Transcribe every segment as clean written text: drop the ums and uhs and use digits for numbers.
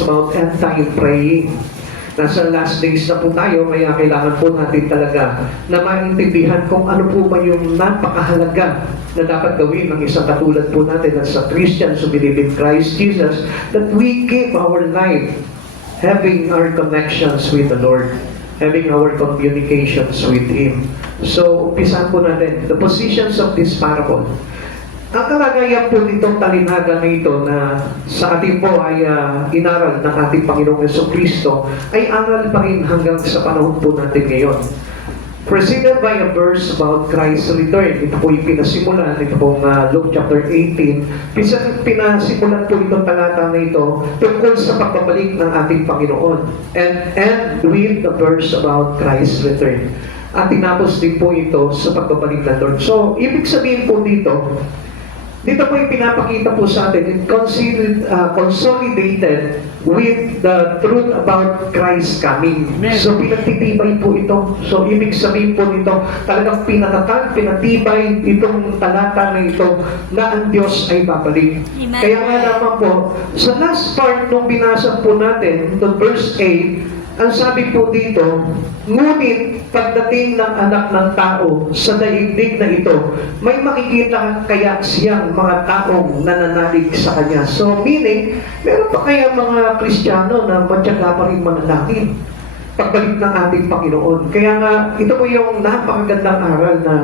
it's about end-time praying. Nasa last days na po tayo, kaya kailangan po natin talaga na maintindihan kung ano po ba yung napakahalaga na dapat gawin ng isang katulad po natin as a Christian who believe in Christ Jesus, that we give our life having our connections with the Lord, having our communications with Him. So, umpisan po natin the positions of this parable. Ang kalagayan po nitong talinaga na ito na sa ating po ay inaral ng ating Panginoong Jesucristo ay aral pa rin hanggang sa panahon po natin ngayon. Preceded by a verse about Christ's return. Ito po yung pinasimulan, ito pong Luke chapter 18. Pinasimulan po itong talata na ito tungkol sa pagbabalik ng ating Panginoon. And with the verse about Christ's return. At tinapos din po ito sa pagbabalik ng Lord. So, ibig sabihin po dito po yung pinapakita po sa atin, consolidated with the truth about Christ coming. So, pinagtitibay po ito. So, ibig sabihin po nito, talagang pinatibay itong talata na ito na ang Diyos ay babalik. Amen. Kaya nga naman po, sa last part nung binasa po natin, the verse 8, ang sabi po dito, ngunit pagdating ng anak ng tao sa daigdig na ito, may makikita kaya siyang mga taong nananalig sa kanya. So meaning, meron pa kaya mga Kristiyano na matyaga pa rin manalangin pagbalik ng ating Panginoon. Kaya nga, ito po yung napakagandang aral na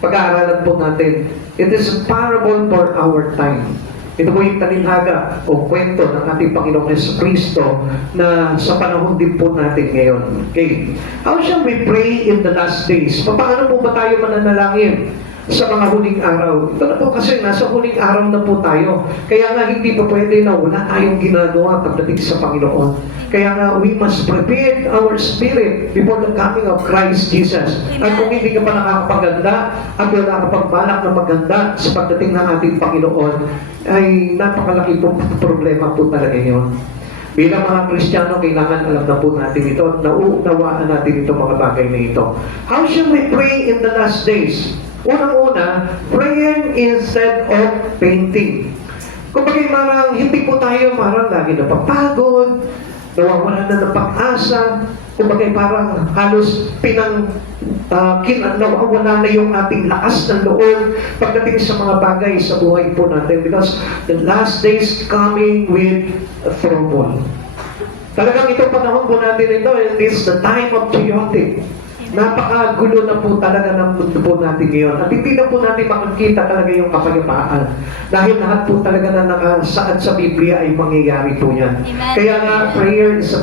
pag-aaralan po natin. It is a parable for our time. Ito po yung talinhaga o kwento ng ating Panginoong Jesucristo na sa panahon din po natin ngayon. Okay. How shall we pray in the last days? Paano po ba tayo mananalangin sa mga huling araw? Ito na po kasi nasa huling araw na po tayo. Kaya nga hindi po pwede na wala tayong ginagawa pagdating sa Panginoon. Kaya nga we must prepare our spirit before the coming of Christ Jesus. At kung hindi ka pa nakakapaganda at wala ka pagbalak na maganda sa pagdating ng ating Panginoon, ay napakalaki pong problema po talaga yun. Bilang mga Kristiyano, kailangan alam na po natin ito at nauunawaan natin itong mga bagay na ito. How shall we pray in the last days? Unang-una, prayer instead of painting. Kung bagay marang hindi po tayo marang lagi napapagod, nawawala na ng pag-asa, kung bagay parang halos nawawala na yung ating lakas ng loob pagdating sa mga bagay sa buhay po natin, because the last days coming with trouble. Talagang itong panahon po natin ito, it is the time of chaotic. Napakagulo na po talaga ng mundo po natin ngayon. At hindi na po natin makikita talaga yung kapayapaan. Dahil lahat po talaga na nakasaad sa Biblia ay mangyayari po yan. Amen. Kaya nga, prayer is a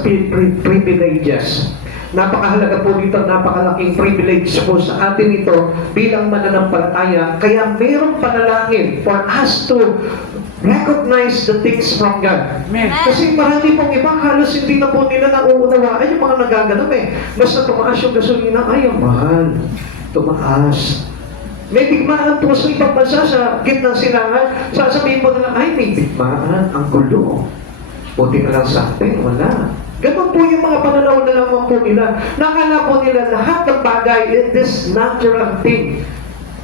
privileges. Napakahalaga po dito, napakalaking privilege po sa atin ito bilang mananampalataya. Kaya mayroong panalangin for us to recognize the things from God. Amen. Kasi marami pong iba, halos hindi na po nila nauunawaan yung mga nagaganap Basta tumaas yung gasolina, ay, ang mahal. Tumaas. May bigmaan po sa ibang bansa sa gitnang silangan. Sasabihin po nila, ay, may bigmaan. Ang gulo. Buti na lang sa atin, wala. Ganun po yung mga pananaw na naman po nila. Nakala po nila lahat ng bagay, it is natural thing.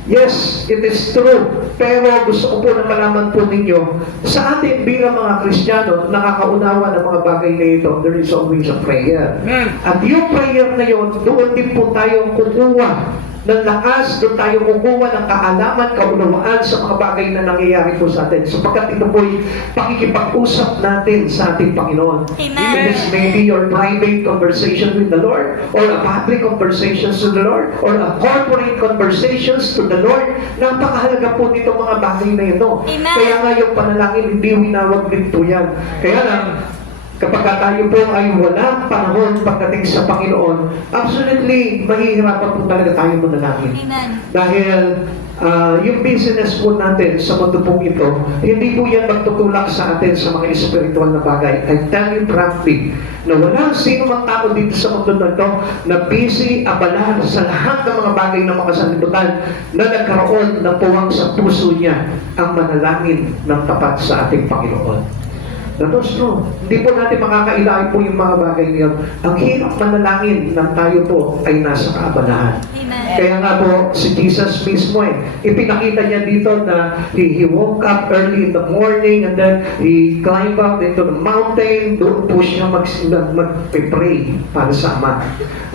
Yes, it is true. Pero gusto ko po na malaman po ninyo, sa atin bilang mga Kristiyano, nakakaunawa ng mga bagay na ito, there is always a prayer. At yung prayer na yun, doon din po tayo kukuha ng lakas, doon tayo kukuha ng kaalaman, kaunawaan sa mga bagay na nangyayari po sa atin. Sapagkat ito po'y pakikipag-usap natin sa ating Panginoon. Amen. It is maybe your private conversation with the Lord, or a public conversations to the Lord, or a corporate conversations to the Lord. Napakahalaga po nito mga bagay na ito. Amen. Kaya nga yung panalangin, hindi winawag din po yan. Kaya lang, kapag tayo po ay walang panahon pagdating sa Panginoon, absolutely mahihirapan po talaga tayo manalangin. Amen. Dahil yung business po natin sa mundo pong ito, hindi po yan magtutulak sa atin sa mga espiritual na bagay. I tell you frankly, na walang sino mang tao dito sa mundo na ito na busy, abala sa lahat ng mga bagay na makasalibutan na nagkaroon ng puwang sa puso niya ang manalangin ng tapat sa ating Panginoon. Datos, no? Hindi po natin makakailangan po yung mga bagay niyon. Ang hirap manalangin ng tayo po ay nasa kaabalahan. Amen. Kaya nga po, si Jesus mismo ipinakita niya dito na he woke up early in the morning and then he climbed up into the mountain. Doon po siya mag-pray para sa Ama.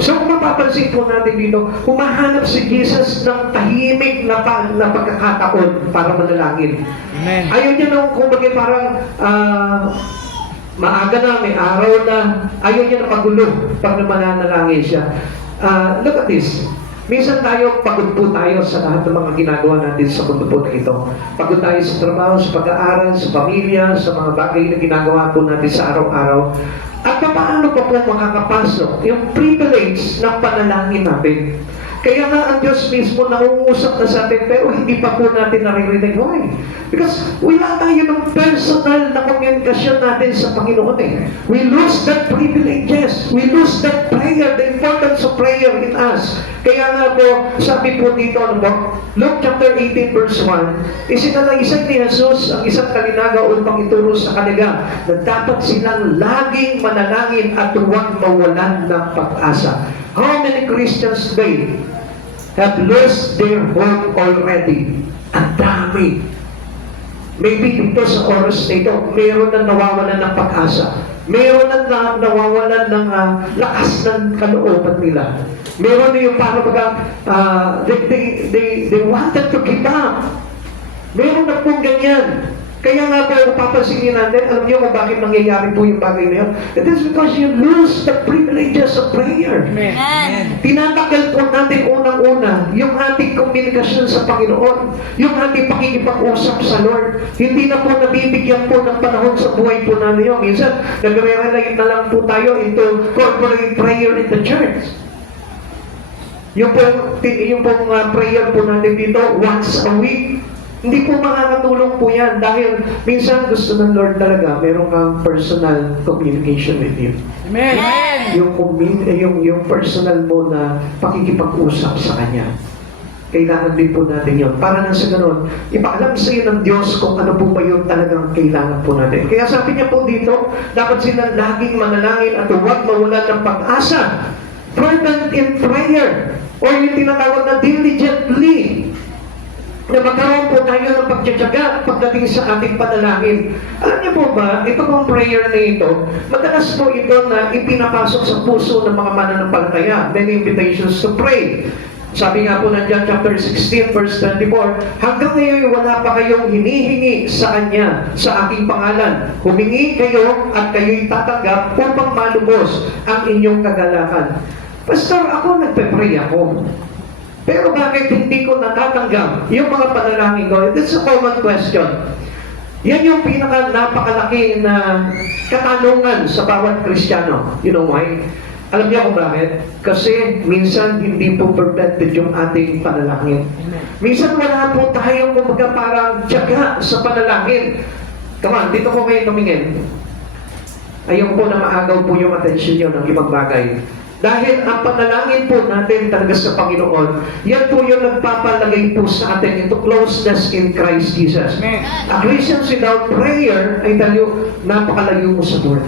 So kung mapapansin po natin dito, humahanap si Jesus ng tahimik na pagkakataon para manalangin. Amen. Ayaw niya nung kumbaga parang maaga na, may araw na, ayaw niya na pagulo pag mananalangin siya. Look at this. Minsan tayo, pagod po tayo sa lahat ng mga ginagawa natin sa mundo po na ito. Pagod tayo sa trabaho, sa pag-aaral, sa pamilya, sa mga bagay na ginagawa po natin sa araw-araw. At paano pa po makakapasok yung privilege ng panalangin natin? Kaya nga ang Diyos mismo nangungusap na sa atin, pero hindi pa po natin naririnig. Why? Because wala tayo ng personal na komunikasyon natin sa Panginoon We lose that privileges. We lose that prayer, the importance of prayer in us. Kaya nga po, sabi po dito, Luke chapter 18 verse 1, isinalaysay ni Jesus ang isang kalinaga upang ituro sa kanila na dapat silang laging manalangin at huwag mawalan ng pag-asa. How many Christians today have lost their hope already? Ang dami. Maybe dito sa oras na ito, mayroon na nawawalan ng pag-asa. Mayroon na nawawalan ng lakas ng kalooban nila. Mayroon na yung parang they wanted to give up. Mayroon na pong ganyan. Kaya nga po, papansinin natin, alam niyo kung bakit nangyayari po yung bagay na yun? It is because you lose the privileges of prayer. Amen. Tinatagal po natin unang-una yung ating komunikasyon sa Panginoon, yung ating pakikipag-usap sa Lord. Hindi na po nabibigyan po ng panahon sa buhay po natin yun. Minsan, nagre-relate na lang po tayo into corporate prayer in the church. Yung pong prayer po natin dito, once a week, hindi po makakatulong po yan dahil minsan gusto ng Lord talaga meron kang personal communication with Him. Amen. Yung personal mo na pakikipag-usap sa Kanya. Kailangan din po natin yun. Para nang sa ganun, ipaalam sa iyo ng Diyos kung ano po ba yun talagang kailangan po natin. Kaya sabi niya po dito, dapat silang laging manalangin at huwag mawalan ng pag-asa. Fervent in prayer or yung tinatawag na diligently na magkaroon po tayo ng pagtsatsaga pagdating sa ating panalangin. Alam niyo po ba, ito pong prayer na ito, madalas po ito na ipinapasok sa puso ng mga mananampalataya. Many invitations to pray. Sabi nga po ng John chapter 16 verse 24, hanggang ngayon wala pa kayong hinihingi sa Kanya sa aking pangalan. Humingi kayo at kayo'y tatanggap upang malubos ang inyong kagalakan. Pastor, ako nagpe-pray ako. Pero bakit hindi ko natatanggap yung mga panalangin ko? That's a common question. Yan yung napakalaki na katanungan sa bawat Kristiyano. You know why? Alam niyo kung bakit? Kasi minsan hindi po perfected yung ating panalangin. Minsan wala po tayong kumbaga parang tiyaga sa panalangin. Come on, dito ko kayo tumingin. Ayaw po na maagaw po yung atensyon nyo ng ibang bagay. Dahil ang panalangin po natin talaga sa Panginoon, yan po yung nagpapalagay po sa atin into closeness in Christ Jesus. A Christian without prayer, I tell you, napakalayo mo sa Lord.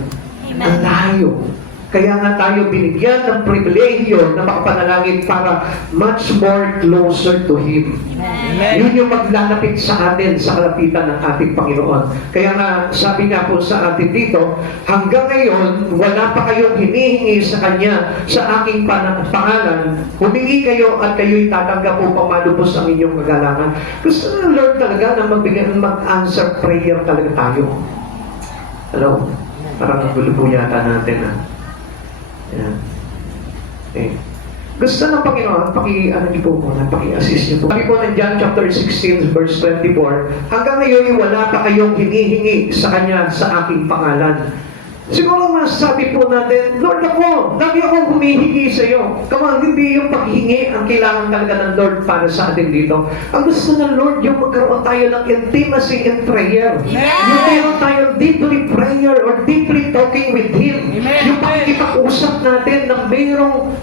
Ang layo. Kaya nga tayo binigyan ng pribilehiyo na makapanalangin para much more closer to Him. Amen. Yun yung maglalapit sa atin sa kalapitan ng ating Panginoon. Kaya nga, sabi nga po sa atin dito, hanggang ngayon, wala pa kayong hinihingi sa Kanya sa aking pangalan. Humingi kayo at kayo'y tatanggap upang malubos ang inyong kagalangan. Gusto ng Lord talaga na mag-answer prayer talaga tayo. Hello? Parang nagulo po yata natin, ha? Yan. Okay. Gusto ng Panginoon, paki-assist niyo po. Sabi po ng John chapter 16 verse 24, hanggang ngayon wala pa kayong hinihingi sa Kanya sa aking pangalan. Siguro masasabi po natin, Lord ako, lagi akong humihingi sa iyo. Come on, hindi yung paghingi ang kailangan talaga ng Lord para sa atin dito. Ang gusto ng Lord, yung magkaroon tayo ng intimacy in prayer. Amen. Yung mayroon tayong deeply prayer or deeply talking with Him. Amen. Yung pakikipag-usap natin ng mayroong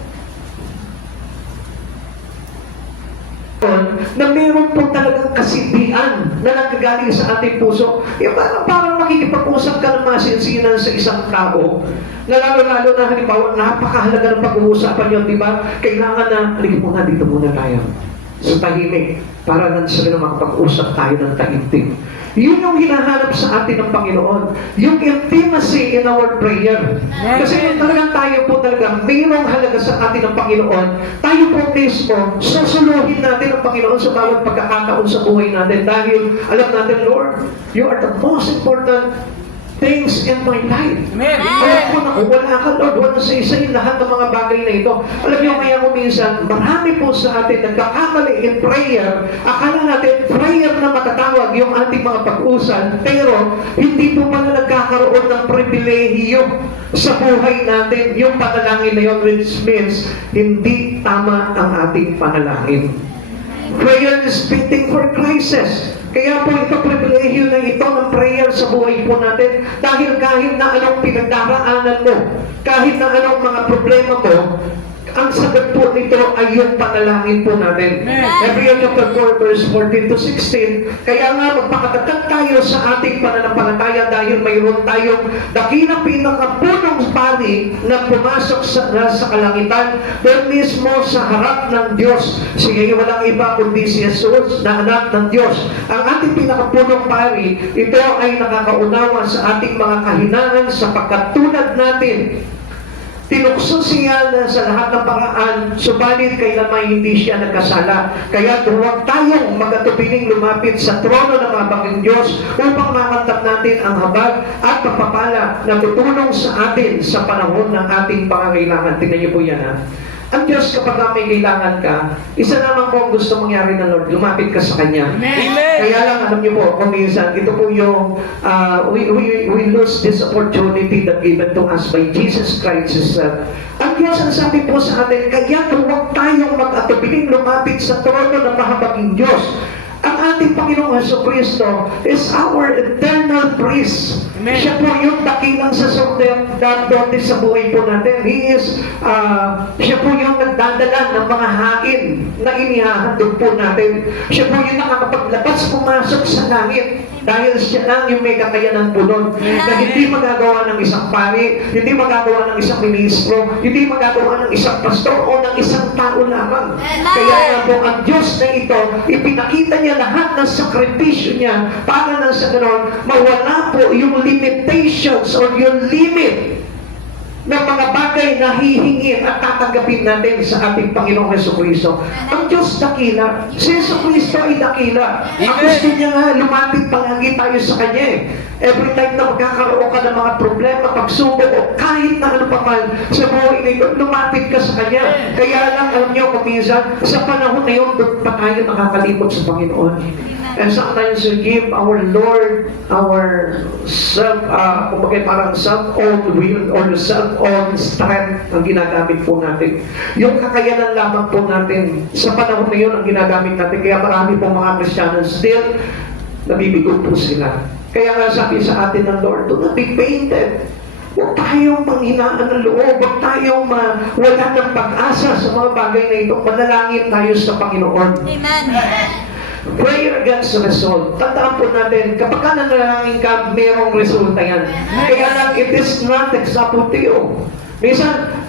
na meron po talagang kasindihan na nagkagaling sa ating puso. Yung parang makikipag-usap ka ng masinsinan sa isang tao, na lalo-lalo na halimbawa, napakahalaga ng pag-uusapan yun, di ba? Kailangan na, halika muna, dito muna tayo. Sa tahimik, para lang sila makapag-usap tayo ng taimtim. Yun yung hinahanap sa atin ng Panginoon. Yung intimacy in our prayer. Kasi kung talagang tayo po talaga mayroong halaga sa atin ng Panginoon, tayo po mismo, susuluhin natin ang Panginoon sa bawat pagkakataon sa buhay natin. Dahil alam natin, Lord, you are the most important things in my life. Amen. Alam ko na kung wala ka, Lord, wala sa isa yung lahat ng mga bagay na ito. Alam niyo, kaya ko minsan, marami po sa atin nagkakamali in prayer. Akala natin, prayer na matatawag yung ating mga pag-usan, pero hindi po pala nagkakaroon ng pribilehiyo sa buhay natin. Yung panalangin na yun, which means, hindi tama ang ating panalangin. Prayer is fitting for crisis. Kaya po ito, pribilehiyo na ito ng prayer sa buhay po natin. Dahil kahit na anong pinagdaraanan mo, kahit na anong mga problema mo, ang sagot po nito ay yung panalangin po natin. Hebrews chapter 4, verse 14 to 16. Kaya nga, magpakatatag tayo sa ating pananampalataya dahil mayroon tayong dakilang pinakapunong pari na pumasok sa kalangitan doon mismo sa harap ng Diyos. Siya walang iba kundi si Jesus na anak ng Diyos. Ang ating pinakapunong pari, ito ay nakakaunawa sa ating mga kahinaan sapagkat tulad natin, tinukso siya na sa lahat ng paraan, subalit kailanman hindi siya nagkasala. Kaya huwag tayong magatubiling lumapit sa trono ng mga baging Diyos upang makamtap natin ang habag at pagpapala na tutulong sa atin sa panahon ng ating pangangailangan. Tingnan niyo po yan, ha? Ang Diyos, kapag may kailangan ka, isa naman po ang gusto mangyari ng Lord, lumapit ka sa Kanya. Amen. Kaya lang, alam niyo po, kung minsan, ito po yung, we lose this opportunity that given to us by Jesus Christ Himself. Ang Diyos, ang sabi po sa atin, kaya huwag tayong mag-atubiling lumapit sa trono ng mahabaging Diyos. Ang ating Panginoong Jesucristo is our eternal priest. Amen. Siya po yung dakilang sacerdote sa buhay po natin. Siya po yung nagdadala ng mga hain na inihahandog po natin. Siya po yung nakakapaglabas pumasok sa langit. Dahil siya lang yung may kakayanan po nun. Na hindi magagawa ng isang pari, hindi magagawa ng isang ministro, hindi magagawa ng isang pastor o ng isang tao lamang. Kaya nga po ang Diyos na ito, ipinakita niya lahat ng sakripisyo niya para na sa ganoon, mawala po yung limitations or yung limit ng mga bagay na hihingin at tatanggapin natin sa ating Panginoong Jesucristo. Ang Diyos dakila. Si Jesucristo ay dakila. Ang gusto niya nga, lumapit palagi tayo sa Kanya eh. Every time na magkakaroon ka ng mga problema, pagsubok o kahit na ano pa man sa buhay na ito, lumapit ka sa Kanya. Kaya lang, alam niyo, kuminsan, sa panahon na yun, doon pa tayo nakakalimot sa Panginoon. And sometimes we give our Lord our kumbaga parang self-owned will or self-owned strength ang ginagamit po natin. Yung kakayanan lamang po natin sa panahon na yun ang ginagamit natin. Kaya marami po mga Kristiyano still nabibigo po sila. Kaya nga sabi sa atin ng Lord, do not be painted. Huwag tayong manghinaan ng loob. Huwag tayong wala ng pag-asa sa mga bagay na ito. Manalangin tayo sa Panginoon. Amen. Prayer against result. Tandaan po natin, kapag ka nanalangin ka, mayroong resulta yan. Kaya lang, it is not exactly to you. Minsan,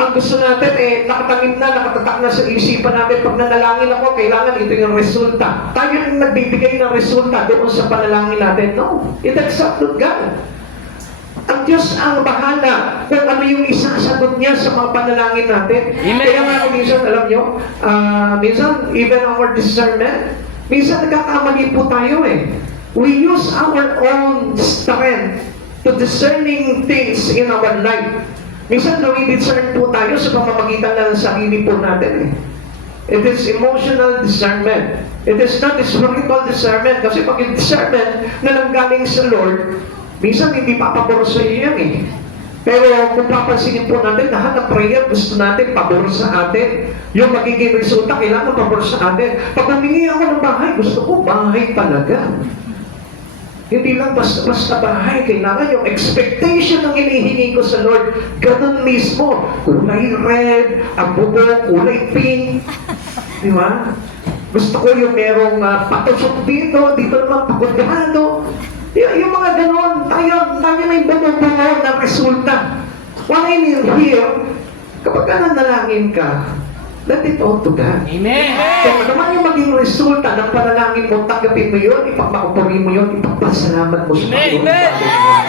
ang gusto natin nakatangin na, nakatatak na sa isipan natin, pag nanalangin ako, kailangan ito yung resulta. Tayo yung nagbibigay ng resulta doon sa panalangin natin. No, it exactly God. Ang Diyos ang bahala kung ano yung isasagot niya sa mga panalangin natin. Amen. Kaya nga minsan, alam nyo, minsan, even our discernment, minsan nagkakamali po tayo eh. We use our own strength to discerning things in our life. Minsan, discern po tayo sa pamamagitan ng sarili po natin eh. It is emotional discernment. It is not spiritual discernment. Kasi pag yung discernment na nanggaling sa Lord, minsan hindi papabor sa iyo yan eh. Pero kung papansinin po natin, lahat ng prayer gusto natin pabor sa atin. Yung magiging resulta, kailangan pabor sa atin. Pag humingi ako ng bahay, gusto ko bahay talaga. Hindi lang basta bahay, kailangan yung expectation ng hinihingi ko sa Lord, ganun mismo. Kulay red, ang bubong, kulay pink. Di ba? Gusto ko yung merong patusok dito naman pakunggado. Yung mga ganon, tayo may bumubuo na resulta. What I mean here, kapag ka nanalangin ka, let it all to God. Amen. Kung ano man yung maging resulta ng panalangin mo, tanggapin mo yun, ipagmakupuri mo yun, ipagpasalamat mo sa Panginoon. Amen.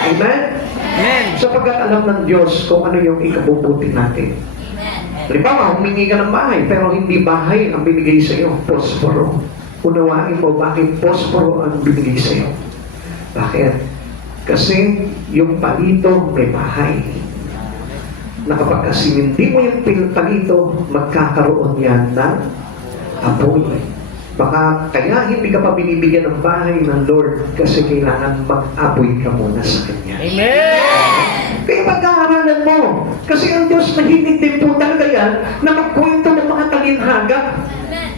Amen? Amen. Sapagkat alam ng Diyos kung ano yung ikabubuti natin. Halimbawa, humingi ka ng bahay, pero hindi bahay ang binigay sa iyo, posporo. Unawain mo bakit posporo ang binigay sa iyo. Bakit? Kasi yung palito may bahay. Na kapag asiminti mo yung palito, magkakaroon yan ng apoy. Baka kaya hindi ka pa binibigyan ng bahay ng Lord kasi kailangan mag-apoy ka muna sa Kanya. Amen. Kaya pag-aaralan mo. Kasi ang Diyos mahilig din po talaga yan na magkwento ng mga talinhaga.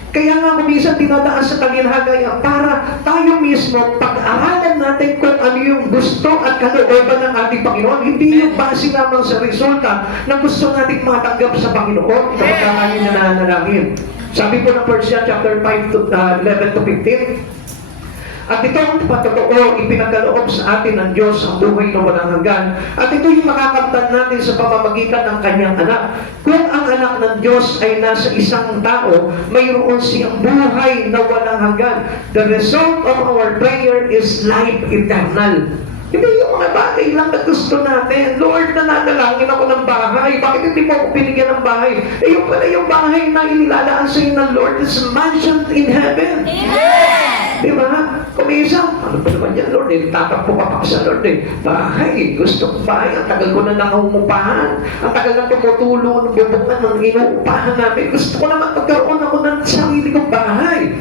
Kaya nga minsan dinadaan sa talinhaga yan para tayo mismo pag-aralan natin kung ano yung gusto at kalooban ng ating Panginoon. Hindi yung base lamang sa resulta na gusto natin matanggap sa Panginoon kapag kami nananalangin. Sabi po ng 1 John chapter 5 to 11 to 15, at ito ang patotoo, ipinagaloob sa atin ng Diyos ang buhay na walang hanggan. At ito yung makakamtan natin sa pamamagitan ng kanyang anak. Kung ang anak ng Diyos ay nasa isang tao, mayroon siyang buhay na walang hanggan. The result of our prayer is life eternal. Hindi yung mga bagay lang na gusto natin. Lord, nananalangin ako ng bahay. Bakit hindi mo ako binigyan ng bahay? Eh, yung pala yung bahay na inilalaan sa iyo ng Lord is mansion in heaven. Amen. Di ba? Kumisa, ano ba naman yan, Lord? Eh, tatakbo ka pa sa Lord eh. Bahay, gusto ko bahay. Ang tagal ko na nangumupahan. Ang tagal na tumutulo ng bubungan ng inuupahan namin. Gusto ko naman magkaroon ako ng sarili kong bahay.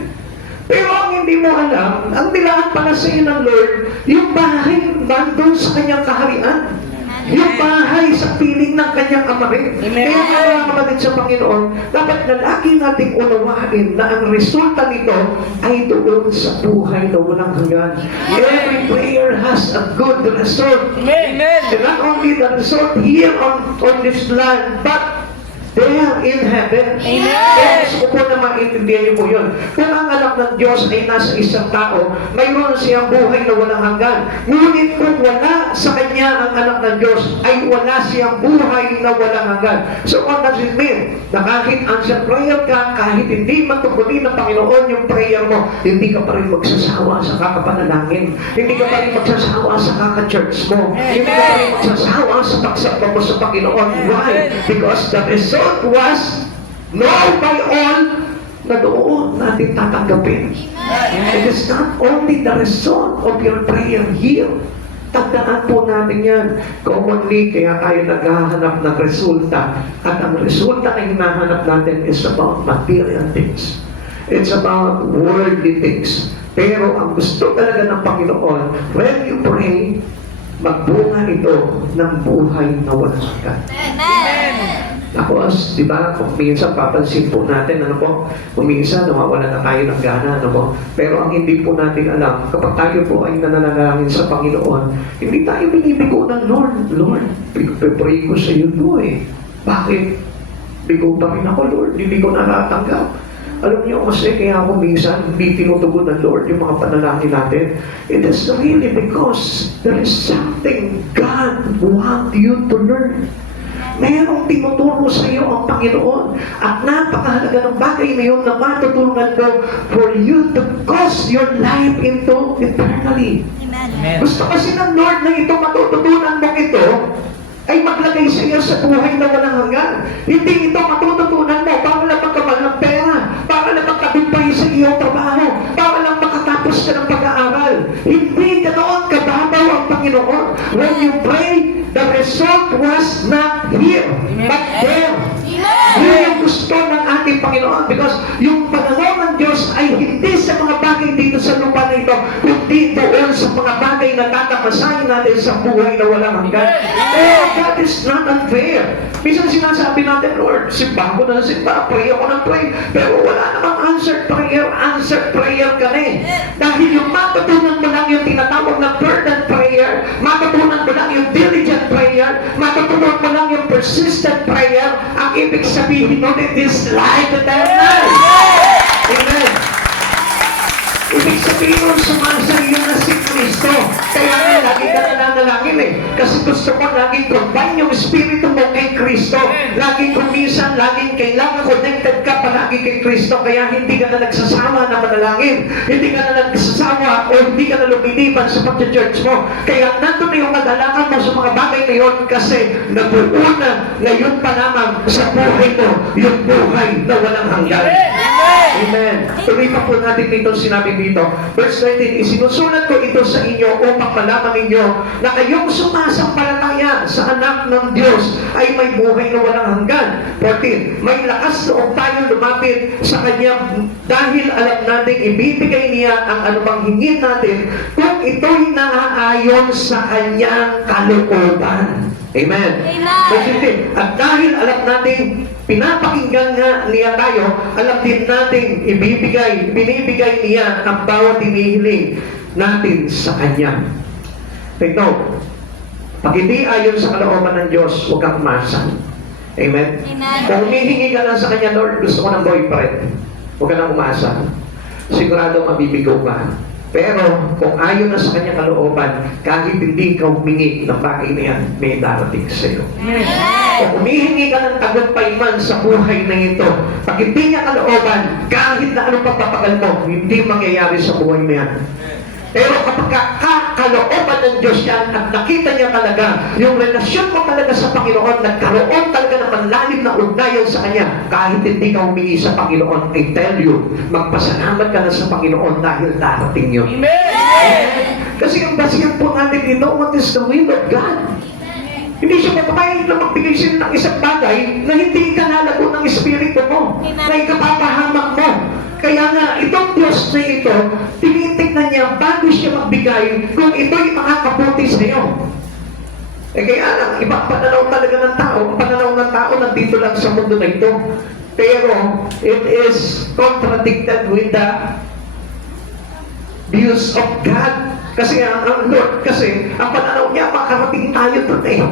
Pero ang hindi mo alam, ang nilaan pala sa iyo ng Lord, yung bahay nandun sa kanyang kaharian. Yung bahay sa piling ng kanyang ama rin. Amen. Kaya nga kapatid sa Panginoon, dapat na lagi nating unawain na ang resulta nito ay doon sa buhay na walang hanggan. Every prayer has a good result. Amen. And not only the result here on this land, but there in heaven. Amen. Kaya gusto ko po na maintindihan niyo po yun. Kung ang anak ng Diyos ay nasa isang tao, mayroon siyang buhay na walang hanggan. Ngunit kung wala sa kanya ang anak ng Diyos, ay wala siyang buhay na walang hanggan. So what does it mean? Na kahit answer prayer ka, kahit hindi matugulin ng Panginoon yung prayer mo, hindi ka pa rin magsasawa sa kakapanalangin. Hindi ka pa rin magsasawa sa kaka-church mo. Hindi ka pa rin magsasawa sa pagsamba mo sa Panginoon. Why? Because the result was known by all na doon natin tatanggapin. It is not only the result of your prayer here. Tandaan po natin yan. Commonly, kaya tayo naghahanap ng resulta. At ang resulta na hinahanap natin is about material things. It's about worldly things. Pero ang gusto talaga ng Panginoon, when you pray, magbunga ito ng buhay na walang hanggan. Tapos, di ba, kung minsan papansin po natin, ano po, kung minsan nawawala na tayo ng gana, ano po, pero ang hindi po natin alam, kapag tayo po ay nananalangin sa Panginoon, hindi tayo binibigo ng Lord, pray ko sa iyo to eh. Bakit? Bigo pa rin ako, Lord, hindi ko natatanggap. Alam niyo kasi kaya ako minsan hindi tinutugon ng Lord yung mga panalangin natin. It is really because there is something God wants you to learn. Mayroong tinuturo sa iyo ang Panginoon. At napakahalaga ng bagay na yun na matutulungan ko for you to cause your life into eternally. Amen. Gusto kasi ng Lord na ito, matututunan mo ito, ay maglagay sa iyo sa buhay na walang hanggan. Hindi ito matututunan mo para lang magkamal ng pera, para lang magkabimpay sa iyong trabaho, para lang makatapos ka ng pag-aaral. Hindi ganoon kababaw ang Panginoon. When you pray, the result was not here, but there. Yun yung gusto ng ating Panginoon because yung pananaw ng Diyos ay hindi sa mga bagay dito sa lupa na ito, kundi doon sa mga bagay na tatakasahin natin sa buhay na walang hanggan. Oh, God is not unfair. Minsan sinasabi natin, Lord, simba ko na simba, pray ako ng pray, pero wala namang answered prayer ka na eh. Dahil yung matutunan mo lang yung tinatawag na burden prayer, matutunan mo lang yung diligent prayer, matutunan mo lang yung persistent prayer, ang ibig sabihin nun, it is life eternal. Amen. Ibig sabihin, sabihin sumasa iyo na si Kristo. Kaya nga, lagi ka nananalangin eh. Kasi gusto ko laging combine yung Espiritu mo kay Kristo. Laging kumisan, laging kailangan connected ka palagi kay Kristo. Kaya hindi ka na nagsasama na manalangin. Hindi ka na nagsasama o hindi ka na lumiliban sa pag-church mo. Kaya nandun na yung kadalangan mo sa mga bagay na yun kasi nabuo na ngayon pa lamang sa buhay mo yung buhay na walang hanggan. Amen. Tuloy pa po natin dito sinabi dito. Verse 19, isinusulat ko ito sa inyo upang malaman ninyo na kayong sumasampalataya sa anak ng Diyos ay may buhay na walang hanggan. 14, may lakas loob tayong lumapit sa Kanya dahil alam natin ibibigay niya ang anumang hingin natin kung ito'y naaayon sa Kanyang kalooban. Amen. Amen. At dahil alam natin pinapakinggan nga niya tayo, alam din natin binibigay niya ang bawat hinihiling natin sa Kanya. Take note, pag hindi ayon sa kalooban ng Diyos, huwag kang umasa. Amen? Kung humihingi ka lang sa Kanya, Lord, gusto ko ng boyfriend, huwag ka nang umasa. Sigurado mabibigaw ka. Pero kung ayon na sa Kanyang kalooban, kahit hindi ka humingi ng bagay na yan, may darating sa iyo. Kung humihingi ka ng tagumpay sa buhay na ito, pag hindi niya kalooban, kahit na anong pagpapagal mo, hindi mangyayari sa buhay mo yan. Pero kapag kalooban ng Diyos yan at nakita niya talaga yung relasyon mo talaga sa Panginoon, nagkaroon talaga ng malalim na ugnayan sa Kanya, kahit hindi ka humingi sa Panginoon, I tell you, magpasalamat ka na sa Panginoon dahil darating yun. Amen! Kasi ang basihan po natin dito, what is the will of God? Hindi siya mapapayag na magbigay siya ng isang bagay na hindi ka nalago ng Espiritu mo, na ikapapahamak mo. Kaya nga, itong Diyos na ito, tinitignan niya bago siya magbigay kung ito'y makakabuti sa iyo. Eh kaya lang, ibang pananaw talaga ng tao. Ang pananaw ng tao nandito lang sa mundo na ito. Pero, it is contradicted with the views of God. Kasi ang Lord, ang pananaw niya, makarating tayo doon eh.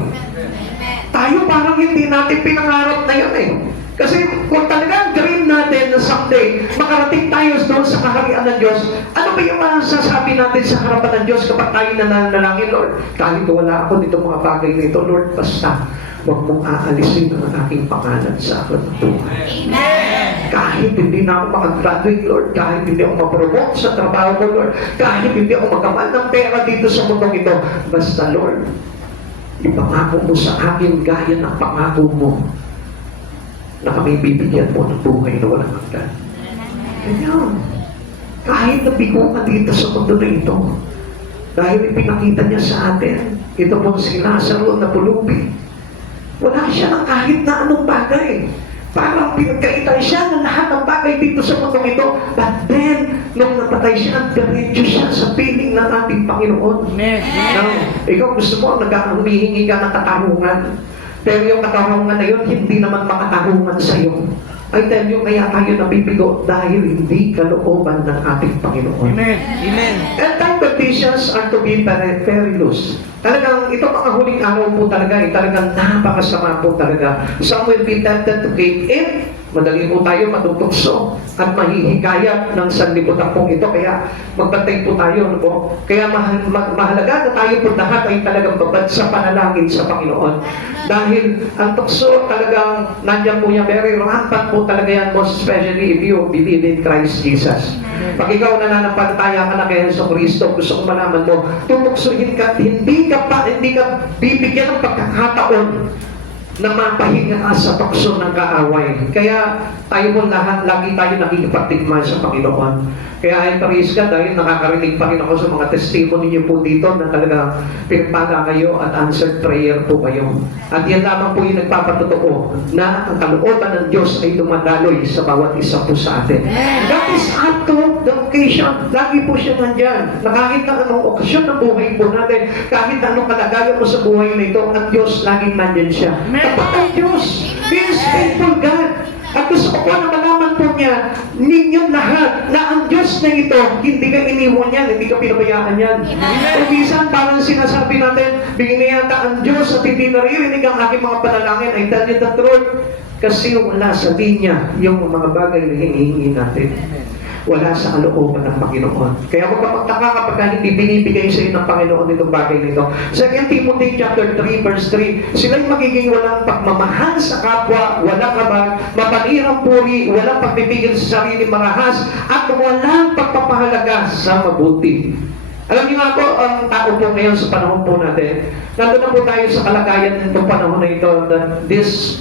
Tayo parang hindi natin pinangarap na yun eh. Kasi kung talagang dream natin na someday, makarating tayo doon sa kaharian ng Diyos, ano ba yung masasabi natin sa harapan ng Diyos kapag tayo nananalangin, Lord? Kahit wala ako dito mga bagay nito, Lord, basta huwag mong aalisin ang aking pangalan sa akin ng buhay. Amen! Kahit hindi na ako makagraduate, Lord, kahit hindi ako mapromote sa trabaho ko, Lord, kahit hindi ako magamal ng pera dito sa mundong ito, basta, Lord, ipangako mo sa akin gaya ng pangako mo na kami bibigyan mo ng buhay na walang hanggan. Ganyan. Kahit nabigo ka dito sa mundo na ito, dahil ipinakita niya sa atin, ito po si Lazaro na pulubi. Wala siya ng kahit na anong bagay. Parang pinagkaitan siya ng lahat ng bagay dito sa mundo ito. But then, nung napatay siya, diretso siya sa piling ng ating Panginoon. Now, ikaw gusto mo, humihingi ka ng katarungan. Pero yung katarungan na yun, hindi naman makatarungan sa iyo. I tell you, kaya tayo nabibigo dahil hindi kalooban ng ating Panginoon. Amen. Amen. And time conditions are to be perilous. Talagang ito mga huling araw po talaga, talagang napakasama po talaga. Some will be tempted to cave in. Madali po tayo matutokso at mahihikayat ng sanlibutan ito. Kaya magbantay po tayo. Ano po? Kaya mahalaga na tayo po lahat ay talagang babad sa panalangin sa Panginoon. Dahil ang tukso talagang nandiyan po yan, very rampant po talaga yan, most especially if you believe in Christ Jesus. Pag ikaw nananampalataya ka na kay Hesus Kristo, gusto kong malaman mo, tutuksohin ka, hindi ka bibigyan ng pagkakataon na mapahinga ka sa tukso ng kaaway. Kaya tayo po lahat, lagi tayo nakikipagtigman sa Panginoon. Kaya ay praise ka dahil nakakarinig pa rin ako sa mga testimony niyo po dito na talaga pinagpala kayo at answered prayer po kayo. At yan lamang po yung nagpapatotoo na ang kalooban ng Diyos ay dumadaloy sa bawat isa po sa atin. That is up to the occasion. Lagi po siya nandyan. Na kahit na anong okasyon ng buhay po natin, kahit na anong kalagayan mo sa buhay na ito, ang Diyos laging nandyan siya. Tapat ang Diyos. He is faithful God. At gusto ko na malaman po niya, ninyong lahat, na ang Diyos na ito, hindi ka iniwan yan, hindi ka pinabayaan yan. Kung minsan, parang sinasabi natin, bigyan na yata ang Diyos at hindi naririnig ang aking mga panalangin. I tell you the truth, kasi wala sa linya yung mga bagay na hinihingi natin. wala sa kalooban ng Panginoon. Kaya huwag ka magtaka kapag hindi binibigay sa iyo ng Panginoon itong bagay nito. 2 Timothy chapter 3 verse 3, sila'y magiging walang pagmamahal sa kapwa, walang kabag, mapanirang puri, walang pagpipigil sa sarili marahas, at walang pagpapahalaga sa mabuti. Alam niyo nga po, ang tao po ngayon sa panahon po natin, nandun na po tayo sa kalagayan nitong panahon na ito that this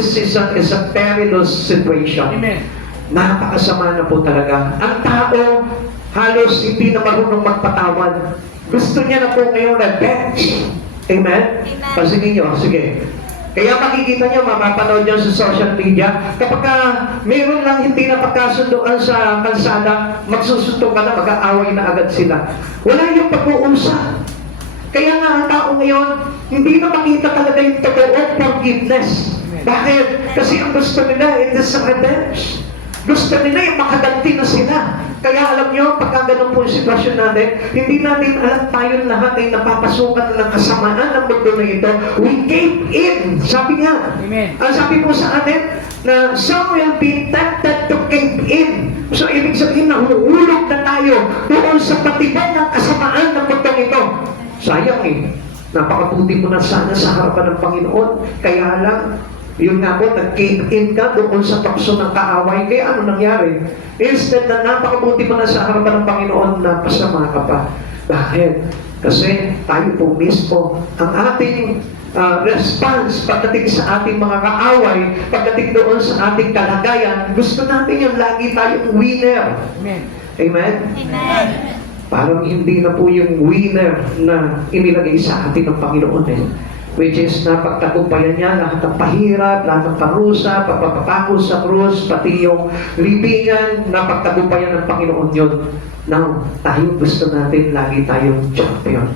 season is a perilous situation. Amen. Napakasama na po talaga. Ang tao halos hindi na marunong magpatawad. Gusto niya na po ngayon revenge. Amen? Pansinin niyo, sige. Kaya makikita niyo, mapapanood niyo sa social media, kapag mayroon lang hindi na pagkasunduan sa kalsada, magsusundo ka na, mag-aaway na agad sila. Wala yung pag-uusap. Kaya nga ang tao ngayon, hindi na makita talaga yung totoong forgiveness. Bakit? Kasi ang gusto nila, it is revenge. Gusto nila yung makaganti na sila. Kaya alam nyo, pagka ganun po yung sitwasyon natin, hindi natin alam tayong lahat ay napapasukan ng kasamaan ng mundo na ito. We gave in. Sabi nga. Amen. Ang sabi po sa atin, na some will be tempted to cave in. So, ibig sabihin, nahuhulog na tayo doon sa patibay ng kasamaan ng mundo ito. Sayang eh. Napakabuti mo na sana sa harapan ng Panginoon. Kaya lang, yun nga po, nag-cave in ka doon sa takso ng kaaway. Kaya ano nangyari? Instead na napakabuti mo na sa harapan ng Panginoon, napasama ka pa. Bakit? Kasi tayo po mismo, ang ating response pagdating sa ating mga kaaway, pagdating doon sa ating kalagayan, gusto natin yung lagi tayong winner. Amen. Amen? Amen. Parang hindi na po yung winner na inilagay sa atin ng Panginoon eh. Which is napagtagumpayan niya lahat ng pahirap, lahat ng parusa, pagpapatako sa krus, pati yung libingan, napagtagumpayan ng Panginoon yun. Now, tayo gusto natin lagi tayong champion.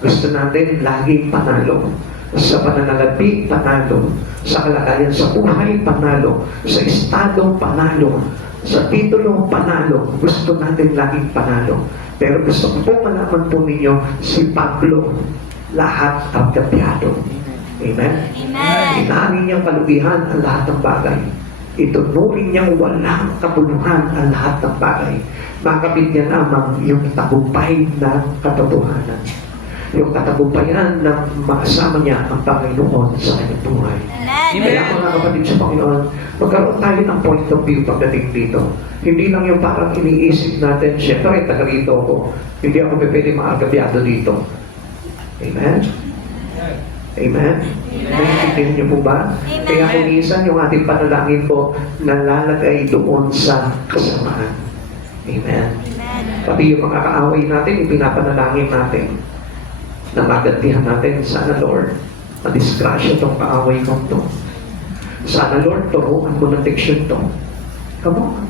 Gusto natin laging panalo. Sa pananalapi, panalo. Sa kalagayan sa buhay, panalo. Sa estado, panalo. Sa titulo, panalo. Gusto natin laging panalo. Pero gusto ko po malaman po ninyo, si Pablo, lahat ang kapyado. Amen? Amen. Inamin niyang kalubihan ang lahat ng bagay. Itunurin niyang walang kabuluhan ang lahat ng bagay. Makabit niya lamang yung tagumpay ng katotohanan. Yung katagumpayan na makasama niya ang Panginoon sa kanyang buhay. Amen. Kaya mga kapatid sa Panginoon, magkaroon tayo ng point of view pagdating dito. Hindi lang yung parang iniisip natin, syempre, taga rito ako. Hindi ako pwede maagabyado dito. Amen? Amen? Naiintindihan niyo po ba? Amen. Kaya kung minsan yung ating panalangin po, nalalagay doon sa kasamaan. Amen? Amen. Pati yung mga kaaway natin, ipinapanalangin natin na magantihan natin. Sana Lord, madisgrasya itong kaaway kong to. Sana Lord, turuan mo ng diksyon to. Come on.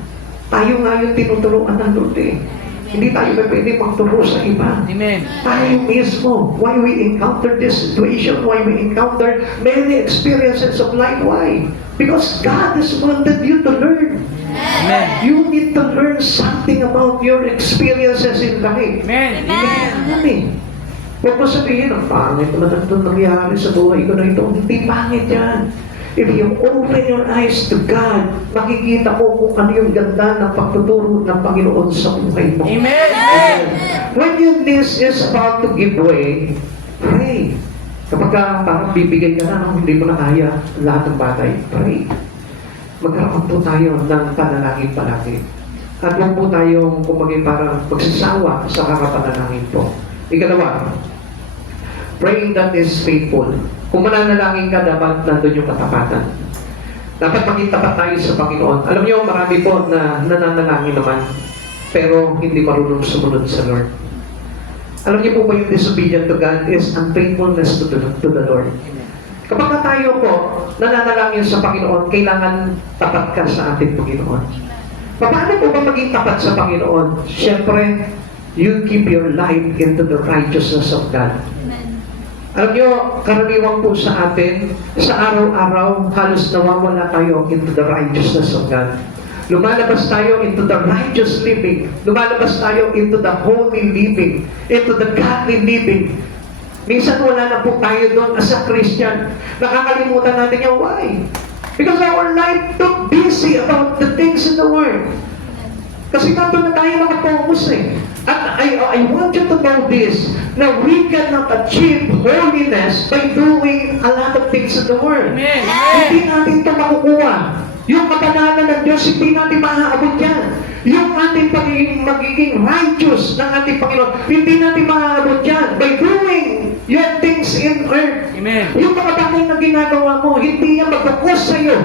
Tayo nga yung tinuturuan ng Lord eh. Hindi tayo pwede magturo sa iba. Amen. Tayo mismo, why we encounter this situation, why we encounter many experiences of life, why? Because God has wanted you to learn. Amen. You need to learn something about your experiences in life. Amen. Amen. Eh. Huwag mo sabihin, ang pangit naman ang itong nangyari sa buhay ko na ito. Hindi pangit yan. If you open your eyes to God, makikita mo kung ano yung ganda ng pagtuturo ng Panginoon sa buhay mo. Amen. When your this is about to give way, pray. Kapag parang bibigay ka na, hindi mo na kaya lahat ng bagay, pray. Magkaroon po tayo ng panalangin palagi. At huwag po tayong kumagay parang magsasawa sa kakapanalangin po. Ikalawa, praying that is faithful. Kung mananalangin ka, dapat nandun yung katapatan. Dapat maging tapat tayo sa Panginoon. Alam niyo, marami po na nananalangin naman, pero hindi marunong sumunod sa Lord. Alam niyo po ba yung disobedient to God is unfaithfulness to the Lord. Kapag tayo po nananalangin sa Panginoon, kailangan tapat ka sa ating Panginoon. Paano po ba maging tapat sa Panginoon? Siyempre, you keep your life into the righteousness of God. Alam niyo, karaniwan po sa atin, sa araw-araw, halos nawawala tayo into the righteousness of God. Lumalabas tayo into the righteous living. Lumalabas tayo into the holy living. Into the godly living. Minsan wala na po tayo doon as a Christian. Nakakalimutan natin yung why. Because our life too busy about the things in the world. Kasi nandun na tayo nakapokos eh. At I want you to know this, na we cannot achieve holiness by doing a lot of things in the world. Amen. Hindi natin ito makukuha. Yung kabanalan ng Diyos, hindi natin maaabot yan. Yung ating magiging righteous ng ating Panginoon, hindi natin maaabot yan by doing your things in earth. Amen. Yung mga bagay na ginagawa mo, hindi yan magkakos sa'yo.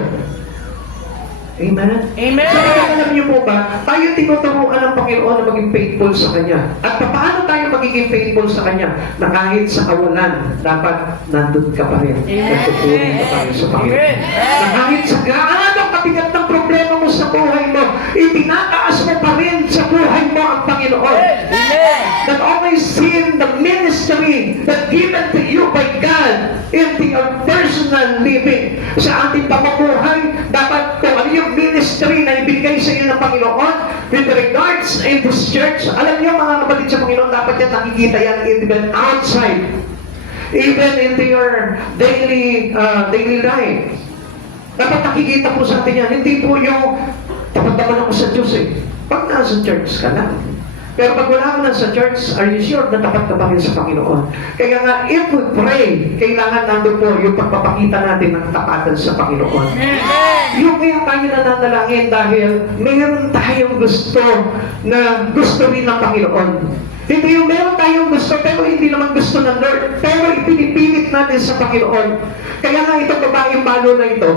Amen? Amen. So, alam niyo po ba, tayo tinuturuan ng Panginoon na maging faithful sa Kanya. At paano tayo magiging faithful sa Kanya? Na kahit sa kawalan, dapat nandun ka pa rin. Nagtutuloy ka pa rin sa Panginoon. Na kahit sa gaano kabigat ng problema mo sa buhay mo, itinataas mo pa rin sa buhay mo ang Panginoon. Amen. That always seen the ministry that given to you by God into your personal living. Sa ating pamumuhay, dapat kung ano yung ministry na ibigay sa iyo ng Panginoon with regards in this church, alam niyo mga kapatid sa Panginoon, dapat yan nakikita yan even outside. Even into your daily life. Dapat nakikita po sa atin yan. Hindi po yung tapat naman ako sa Diyos eh. Pag nasa church ka lang. Pero pag wala ka na sa church, are you sure na tapat ka pa rin sa Panginoon? Kaya nga, if we pray, kailangan nandun po yung pagpapakita natin ng tapatan sa Panginoon. Yung kaya tayo nananalangin dahil mayroon tayong gusto na gusto rin ng Panginoon. Hindi yung meron tayong gusto, pero hindi naman gusto ng Lord. Pero ipinipilit natin sa Panginoon. Kaya nga itong babaeng malo na ito,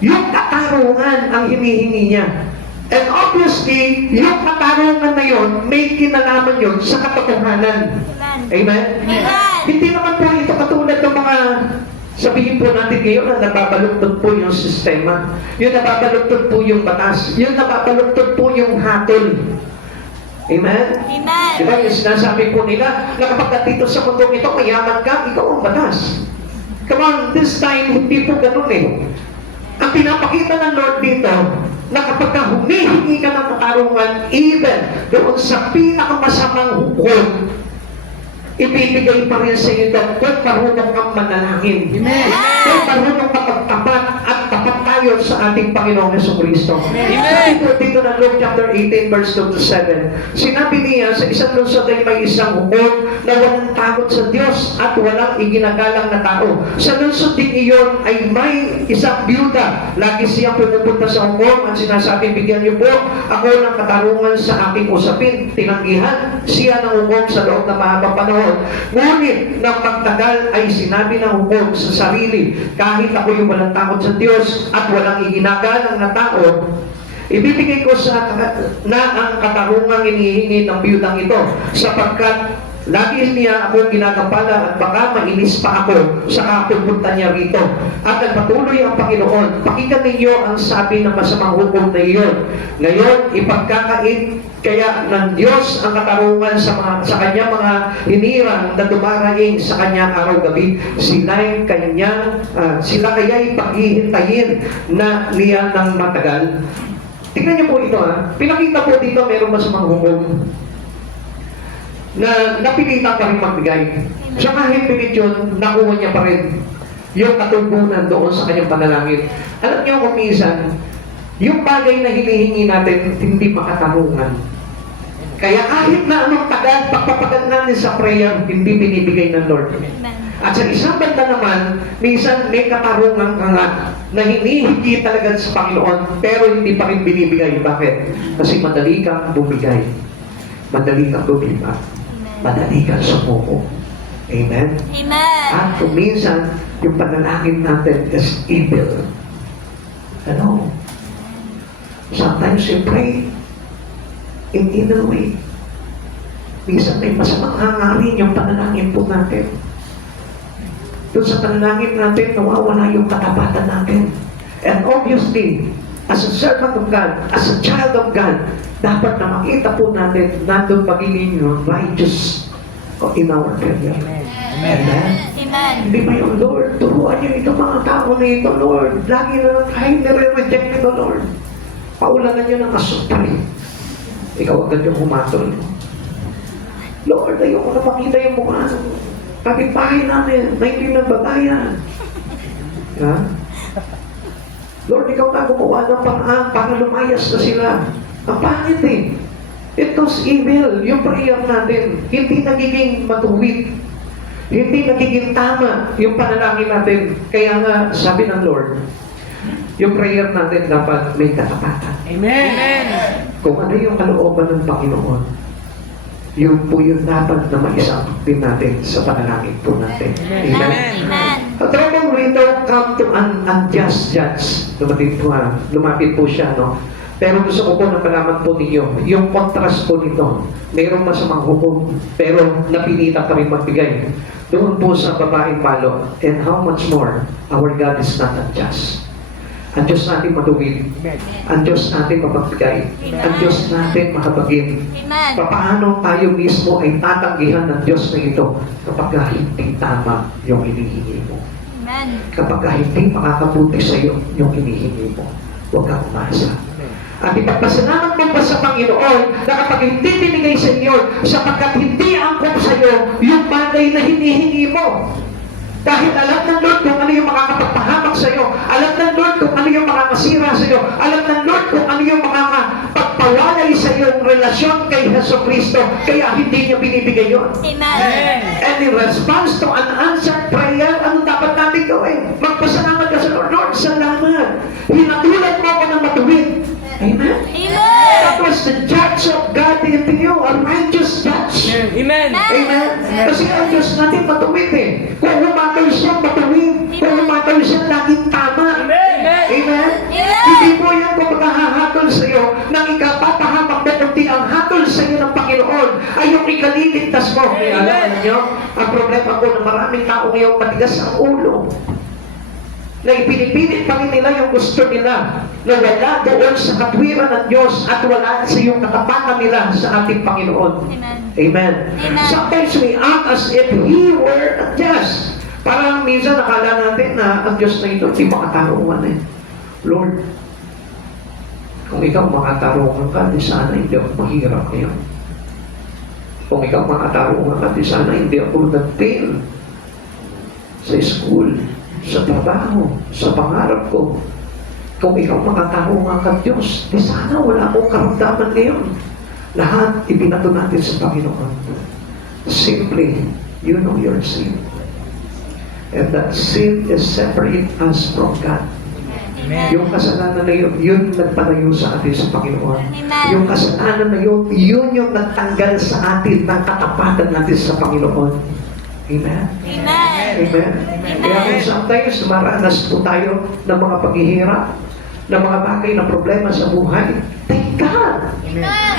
yung katarungan ang hinihingi niya. And obviously, yung katarungan na yon, may kinalaman yun sa katotohanan. Amen? Hindi naman po ito katulad ng mga, sabihin po natin ngayon na nababaluktot po yung sistema. Yung nababaluktot po yung batas. Yung nababaluktot po yung hatol. Amen? Amen. Diba yung sinasabi po nila na kapag dito sa mundong ito, mayaman ka, ikaw ang batas. Come on, this time, hindi po ganun eh. Ang pinapakita ng Lord dito, na kapag humihingi ka ng katarungan, even doon sa pinakamasamang hukom, ibibigay pa rin sa iyo kung marunong kang manalangin. Amen. Kung marunong ka magtapat at tapat tayo sa ating Panginoong Jesucristo. Amen. Dito na Luke chapter 18 verse 2 to 7. Sinabi niya sa isang lungsod ay may isang hukom na walang takot sa Diyos at walang iginagalang na tao. Sa lungsod din iyon ay may isang byuda. Lagi siyang pumupunta sa hukom at sinasabi, bigyan niyo po ako ng katarungan sa aking usapin. Tinanggihan siya ng hukom sa loob ng mahabang panahon. Ngunit nang magtagal ay sinabi ng hukom sa sarili, kahit ako yung walang takot sa Diyos at walang iginagalang na tao, ibibigay ko na ang katarungang inihingi ng biyudang ito, sapagkat lagi niya ako ginagambala at baka mainis pa ako sa pupunta niya rito. At nagpatuloy ang Panginoon, pakinggan ninyo ang sabi ng masamang hukom na iyon. Ngayon, ipagkakait kaya ng Diyos ang katarungan sa kanyang mga hinirang na dumaraing sa kanyang araw-gabi. Sila kaya'y paghihintayin na niya ng matagal. Tingnan niyo po ito ha. Pinakita po dito mayroong masamang hukom na napilitan pa rin magbigay. Siya kahit pilit yun, nakuha niya pa rin yung katugunan doon sa kanyang panalangin. Alam niyo kung minsan, yung bagay na hinihingi natin, hindi makatarungan. Kaya kahit na anong tagal, pagpapagal natin sa prayer, hindi binibigay ng Lord. At sa isang banda naman, minsan may katarungan ka nga na hinihingi talaga sa Panginoon, pero hindi pa rin binibigay. Bakit? Kasi madali kang bumigay. Madali kang bumigay. Madali kang sumuko. Amen? Amen. At kung minsan, yung panalangin natin is evil. Ano? Sometimes you pray in evil way. Minsan may masamang hangarin yung panalangin po natin. Doon sa panalangin natin, nawawala yung katapatan natin. And obviously, as a servant of God, as a child of God, dapat na makita po natin nandun pagiging righteous in our prayer. Amen. Amen. Hindi ba yung Lord, turuan niyo itong mga tao na ito, Lord. Lagi na tayo nire-reject nito, Lord. Paulanan niyo ng asupay. Ikaw agad yung humatol. Lord, ayoko na makita yung mukha ng kapitbahay namin na hindi nagbabayan. Ha? Lord, ikaw na gumawa ng paraan para lumayas na sila. Ang pangit eh. It was evil. Yung prayer natin, hindi nagiging matuwid. Hindi nagiging tama yung panalangin natin. Kaya nga, sabi ng Lord, yung prayer natin dapat may katapatan. Amen. Kung ano yung kalooban ng Panginoon, yun po yung dapat na maisambit din natin sa panalangin po natin. Amen. Amen. At Roman reader come to an unjust judge. Lumapit po siya, no? Pero gusto ko po na malaman po ninyo, yung contrast po nito, mayroong masamang hukom, pero napilitan ka rin magbigay. Doon po sa babaeng palo, and how much more, our God is not unjust. Ang Diyos natin matuwid. Ang Diyos natin mapagbigay. Ang Diyos natin makabagin. Amen. Paano tayo mismo ay tatanggihan ng Diyos na ito kapag hindi tama yung hinihingi mo? Amen. Kapag hindi makakabuti sa iyo yung hinihingi mo, huwag kang umasa. At ipagpasalamat mo pa sa Panginoon na kapag hindi binigay sa inyo, sapagkat hindi angkop sa iyo yung bagay na hinihingi mo. Dahil alam ng Lord kung ano yung makakapagpahamak sa iyo. Alam ng Lord kung ano yung makakasira sa iyo. Alam ng Lord kung ano yung makakapagpawalay sa iyong relasyon kay Jesucristo. Kaya hindi niya binibigay yun. Amen. And in response to an answered prayer, ano dapat natin gawin? Magpasalamat ka sa Lord. Lord, salamat. Hinatulan mo ako ng matuwid. Amen? Amen. That was the judge of God into you, a righteous judge. Amen. Amen? Kasi ang Diyos natin matuwid eh. Kung humatol siya, matuwid. Kung humatol siya, laging tama. Amen. Amen? Hindi po yan kung maghahatol sa iyo nang ikapapahamak na kundi ang hatol sa iyo ng Panginoon ay yung ikaliligtas mo. Kaya alam niyo, ang problema ko na maraming tao ngayon matigas ang ulo na ipinipilit pa rin nila yung gusto nila na wala doon sa katwiran ng Diyos at wala sa yung katapatan nila sa ating Panginoon. Amen. Amen. Amen. Sometimes we act as if He were unjust. Parang minsan nakala natin na ang Diyos na ito hindi makatarungan eh. Lord, kung ikaw makatarungan ka, di sana hindi ako mahirap ngayon. Kung ikaw makatarungan ka, di sana hindi ako nag-fail sa school, sa trabaho, sa pangarap ko. Kung ikaw makatarungan ka, Diyos, di sana wala akong karamdaman ngayon. Lahat ibinato natin sa Panginoon. Simply, you know your sin. And that sin is separate us from God. Yung kasalanan na yun, yun nagpalayo sa atin sa Panginoon. Amen. Yung kasalanan na yun, yun yung nagtanggal sa atin ng katapatan natin sa Panginoon. Amen? Amen. Amen? Kaya kung sometimes maranas po tayo ng mga paghihirap, ng mga bagay na problema sa buhay, thank God!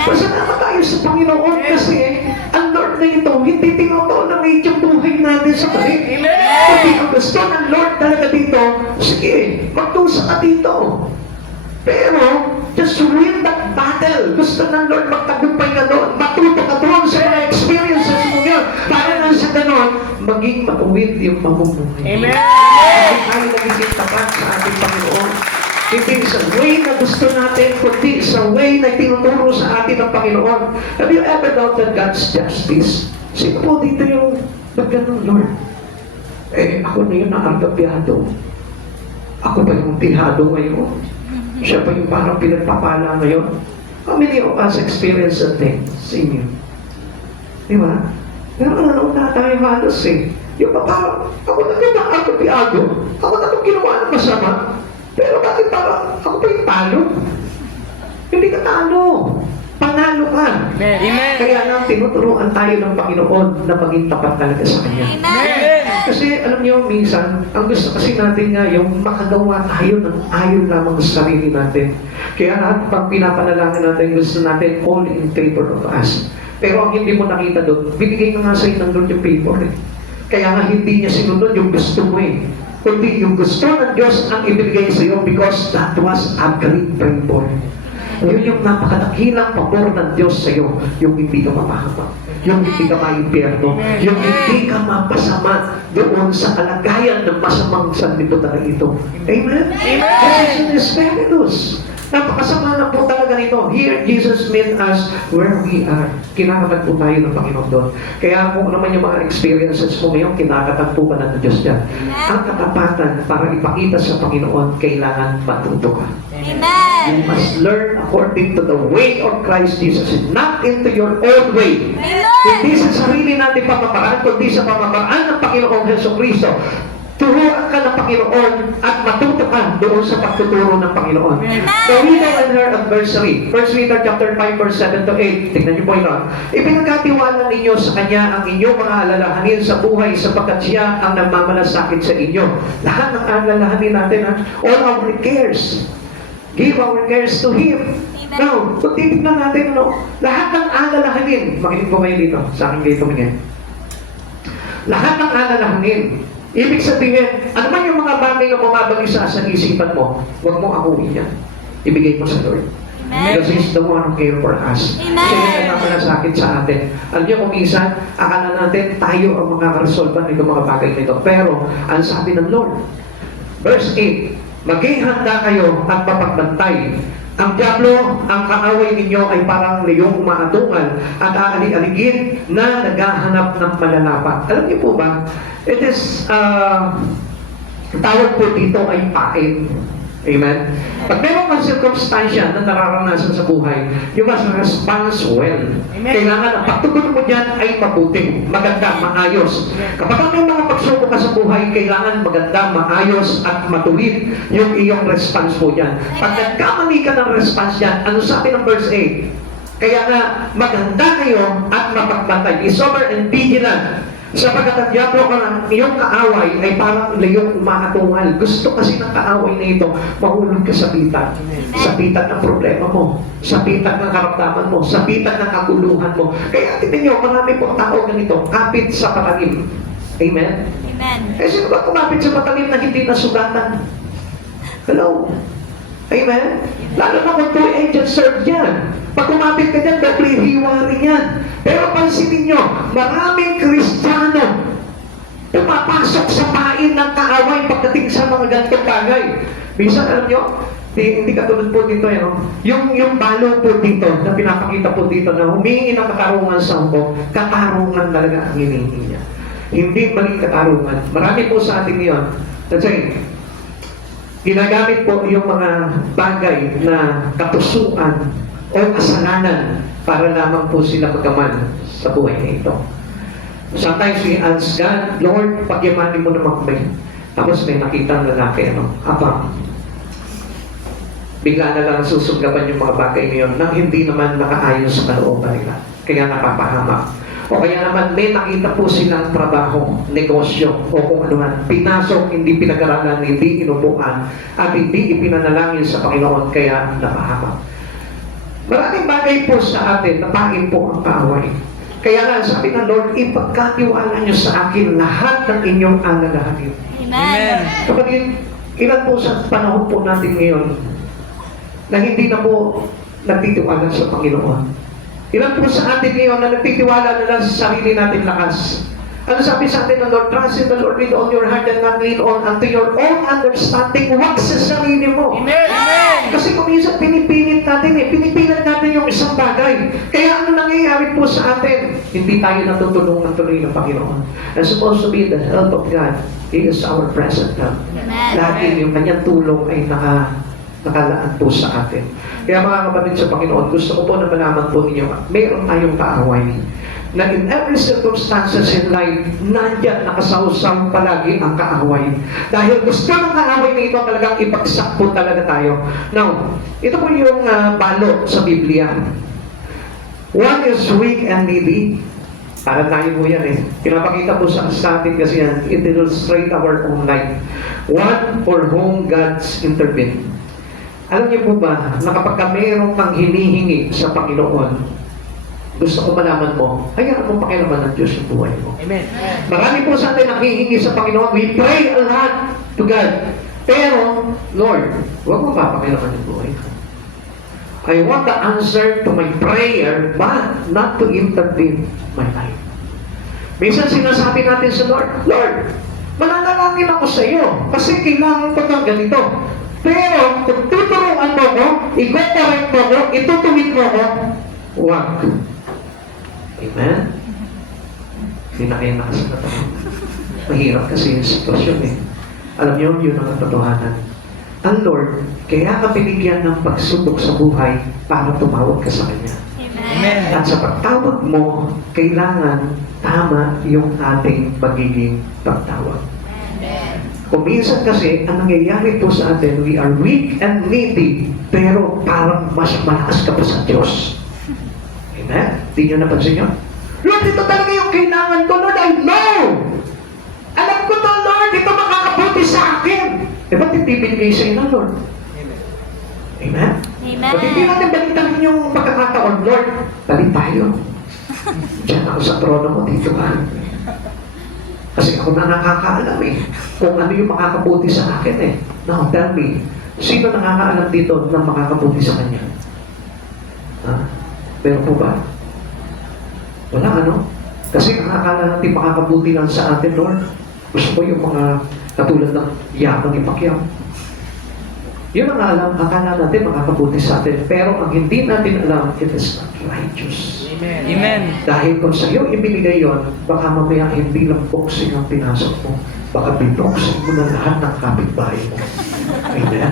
Pasalamat tayo sa Panginoon kasi ang Lord na ito, hindi tinotolerate yung buhay natin sa balik. Kundi ang gusto ng Lord talaga dito, sige, magtusa ka dito. Pero, just win that battle. Gusto ng Lord magtagumpay ka doon. Matuto ka doon sa mga experiences mo yun. Para lang sa ganon, maging matuwid yung mamumuhay. Amen. Hindi tayo nagiging tapat sa ating Panginoon. Hindi sa way na gusto natin, kundi sa way na tinuturo sa atin ng Panginoon. Have you ever doubted God's justice? Sino po dito yung nagganon, Lord? Eh, ako na yun naargabyado. Ako ba yung tihado ngayon? Siya pa yung parang pinagpapala ngayon? How many of us experience that thing sa inyo? Di ba? Pero nanonood na tayo halos eh. Yung parang, ako na yung naargabyado. Ako na itong ginawa ng masama. Pero bakit parang ako pa yung talo? Hindi ka talo. Panalo ka. Amen. Kaya lang tinuturuan tayo ng Panginoon na maging tapat talaga sa Kanya. Amen. Kasi alam niyo, minsan, ang gusto kasi natin nga yung makagawa tayo ng ayon lamang sa sarili natin. Kaya lahat pag pinapanalangin natin, gusto natin all in favor of us. Pero ang hindi mo nakita doon, binigay na nga sa'yo ng Lord yung favor eh. Kaya nga hindi niya sinunod yung gusto mo eh. Kundi yung gusto ng Diyos ang ibigay sa iyo because that was a great favor. Yun yung napakadakilang pabor ng Diyos sa iyo, yung hindi ka mapahamak, yung hindi ka maimpyerno, yung hindi ka mapasama doon sa kalagayan ng masamang sanlibutan na ito. Amen? Amen! This is Spiritus. Napakasama na po talaga nito. Here, Jesus met us where we are. Kinakagat po tayo ng Panginoon doon. Kaya kung naman yung mga experiences mo ngayon, kinakagat po ka ng Diyos dyan. Ang katapatan para ipakita sa Panginoon, kailangan matuto ka. Amen. You must learn according to the way of Christ Jesus, not into your own way. Hindi sa sarili natin pamamaraan, kundi sa pamamaraan ng Panginoong Jesucristo. Turuan ka ng Panginoon at matuto ka doon sa pagtuturo ng Panginoon. The widow and her adversary. 1 Peter chapter 5 verse 7 to 8. Tingnan niyo po yun. Ipinagkatiwala ninyo sa Kanya ang inyong mga alalahanin sa buhay sapagkat Siya ang nagmamalasakit sa inyo. Lahat ng alalahanin natin, all our cares. Give our cares to Him. Now, kung titignan natin, lahat ng alalahanin, makinig po kayo dito, sa akin kayo tumingin. Lahat ng alalahanin, ibig sabihin, ano man yung mga bagay na bumabagi sa isipan mo, huwag mo akuin yan. Ibigay mo sa Lord. Because He's the one who care for us. Siya yung nagmamalasakit sa atin. Alam niyo kung minsan, akala natin tayo ang makakaresolve nito mga bagay nito. Pero, ang sabi ng Lord, verse 8, maging handa kayo at mapagbantay. Ang diablo, ang kaaway ninyo ay parang leyong umaatungal at aalig-aligin na naghahanap ng malalapat. Alam niyo po ba, it is, tawag po dito ay pain. Amen? Pag meron kang circumstansya na nararanasan sa buhay, you must respond well. Kailangan ang pagtugon mo dyan ay mabuti, maganda, maayos. Kapag may mga pagsubok ka sa buhay, kailangan maganda, maayos at matuwid yung iyong response mo dyan. Pag nagkamali ka ng response dyan, ano sabi ng verse 8? Kaya nga, maganda kayo at mapagbantay. Be sober and vigilant. Sapagkat ang diablo ka ng iyong kaaway ay parang layong umaatungal. Gusto kasi ng kaaway na ito, mahulog ka sa bitat. Sa bitat ng problema mo. Sa bitat ng karamdaman mo. Sa bitat ng kaguluhan mo. Kaya tingnan niyo, marami pong tao ganito, kapit sa patalim. Amen? Amen. Eh, sino ba kumapit sa patalim na hindi nasugatan? Hello? Amen? Lalo na kung two angels serve yan. Pag kumapit ka dyan, doble hiwa rin yan. Pero pansinin nyo, maraming Kristiyano pumapasok sa pain ng kaaway pagdating sa mga ganitong bagay. Minsan, alam nyo, hindi katulad po dito, yung balo po dito, na pinapakita po dito, na humingi ng katarungan sa hukbo, katarungan talaga ang hinihingi niya. Hindi maling katarungan. Marami po sa atin ngayon, kasi, ginagamit po yung mga bagay na katusuan o kasalanan para lamang po sila magaman sa buhay na ito. Sometimes we ask God, Lord, pagyamanin mo naman kami. Tapos may nakitang lalaki, abang. Bigla na lang susuglaban yung mga bagay ngayon nang hindi naman nakaayon sa kalooban nila. Kaya napapahamak. O kaya naman may nakita po silang trabaho, negosyo, o kung ano man. Pinasok, hindi pinag-aralan, hindi inupuan, at hindi ipinanalangin sa Panginoon, kaya napahamak. Maraming bagay po sa atin, napain po ang kaaway. Kaya nga, sabi ng Lord, ipagkatiwala niyo sa akin lahat ng inyong alalahanin. Amen. Kapatid, ilan po sa panahon po natin ngayon na hindi na po nagtitiwala sa Panginoon? Ilan po sa atin ngayon na nagtitiwala na lang sa sarili natin lakas? Ano sabi sa atin ng Lord? Trust in the Lord with all your heart and not lean on unto your own understanding. Huwag sa sarili mo. Amen. Kasi kung minsan pinipilit natin yung isang bagay. Kaya ano nangyayari po sa atin? Hindi tayo natutulungan tuloy ng Panginoon. And supposed to be the help of God. He is our present help. Amen. Lagi yung kanyang tulong ay nakalaan po sa atin. Kaya mga kapatid sa Panginoon, gusto ko po na malaman po ninyo, mayroon tayong kaaway na in every circumstances in life, nandyan nakasawsaw palagi ang kaaway. Dahil gusto ng kaaway na ito talagang ipagsak po talaga tayo. Now, ito po yung balot sa Biblia. One is weak and needy. Para tayo po yan Pinapakita po sa atin kasi yan, it illustrates our own life. One for whom God's intervened. Alam niyo po ba, na kapag mayroon kang hinihingi sa Panginoon, gusto ko malaman mo, hayaan mo pakialaman ng Diyos yung buhay mo. Amen. Marami po sa atin nanghihingi sa Panginoon. We pray a lot to God. Pero, Lord, huwag mo papakialaman yung buhay ko. I want the answer to my prayer, but not to intervene my life. Minsan sinasabi natin sa Lord, Lord, mananalangin ako sa iyo kasi kailangan ko ng ganito. Pero, kung tuturuan mo ko, i-correct mo ko, itutuwid mo ko, huwag. Amen? Hindi na kayo nakasagot. Mahirap kasi yung sitwasyon Alam niyo, yun ang katotohanan. ang Lord, kaya ka binigyan ng pagsubok sa buhay para tumawag ka sa Kanya. Amen. At sa pagtawag mo, kailangan tama yung ating magiging pagtawag. Kung minsan kasi, ang nangyayari po sa atin, we are weak and needy, pero parang mas malakas ka pa sa Diyos. Amen? Di nyo napansin yun? Lord, ito talaga yung kailangan ko, Lord, I know! Alam ko to, Lord, ito makakabuti sa akin. Eh, ba't hindi binigay sa inyo, Lord? Amen? Amen. Ba't hindi natin balitan yung pagkakataon, Lord? Balik tayo. Diyan ako sa trono mo, dito ka. Kasi ako na nakakaalam eh. Kung ano yung makakabuti sa akin eh. Now, tell me, sino nakakaalam dito na makakabuti sa kanya? Ha? Meron po ba? Wala, ano? Kasi nakakala natin makakabuti lang sa atin, Lord. Gusto ko yung mga katulad ng yaman ni Pacquiao. Yun ang alam, akala natin makakabuti sa atin. Pero ang hindi natin alam, it is not righteous. Amen. Dahil kung sa'yo ibinigay yon, baka mamaya hindi lang boxing ang pinasok mo. Baka binoxing mo na lahat ng kapitbahay mo. Amen?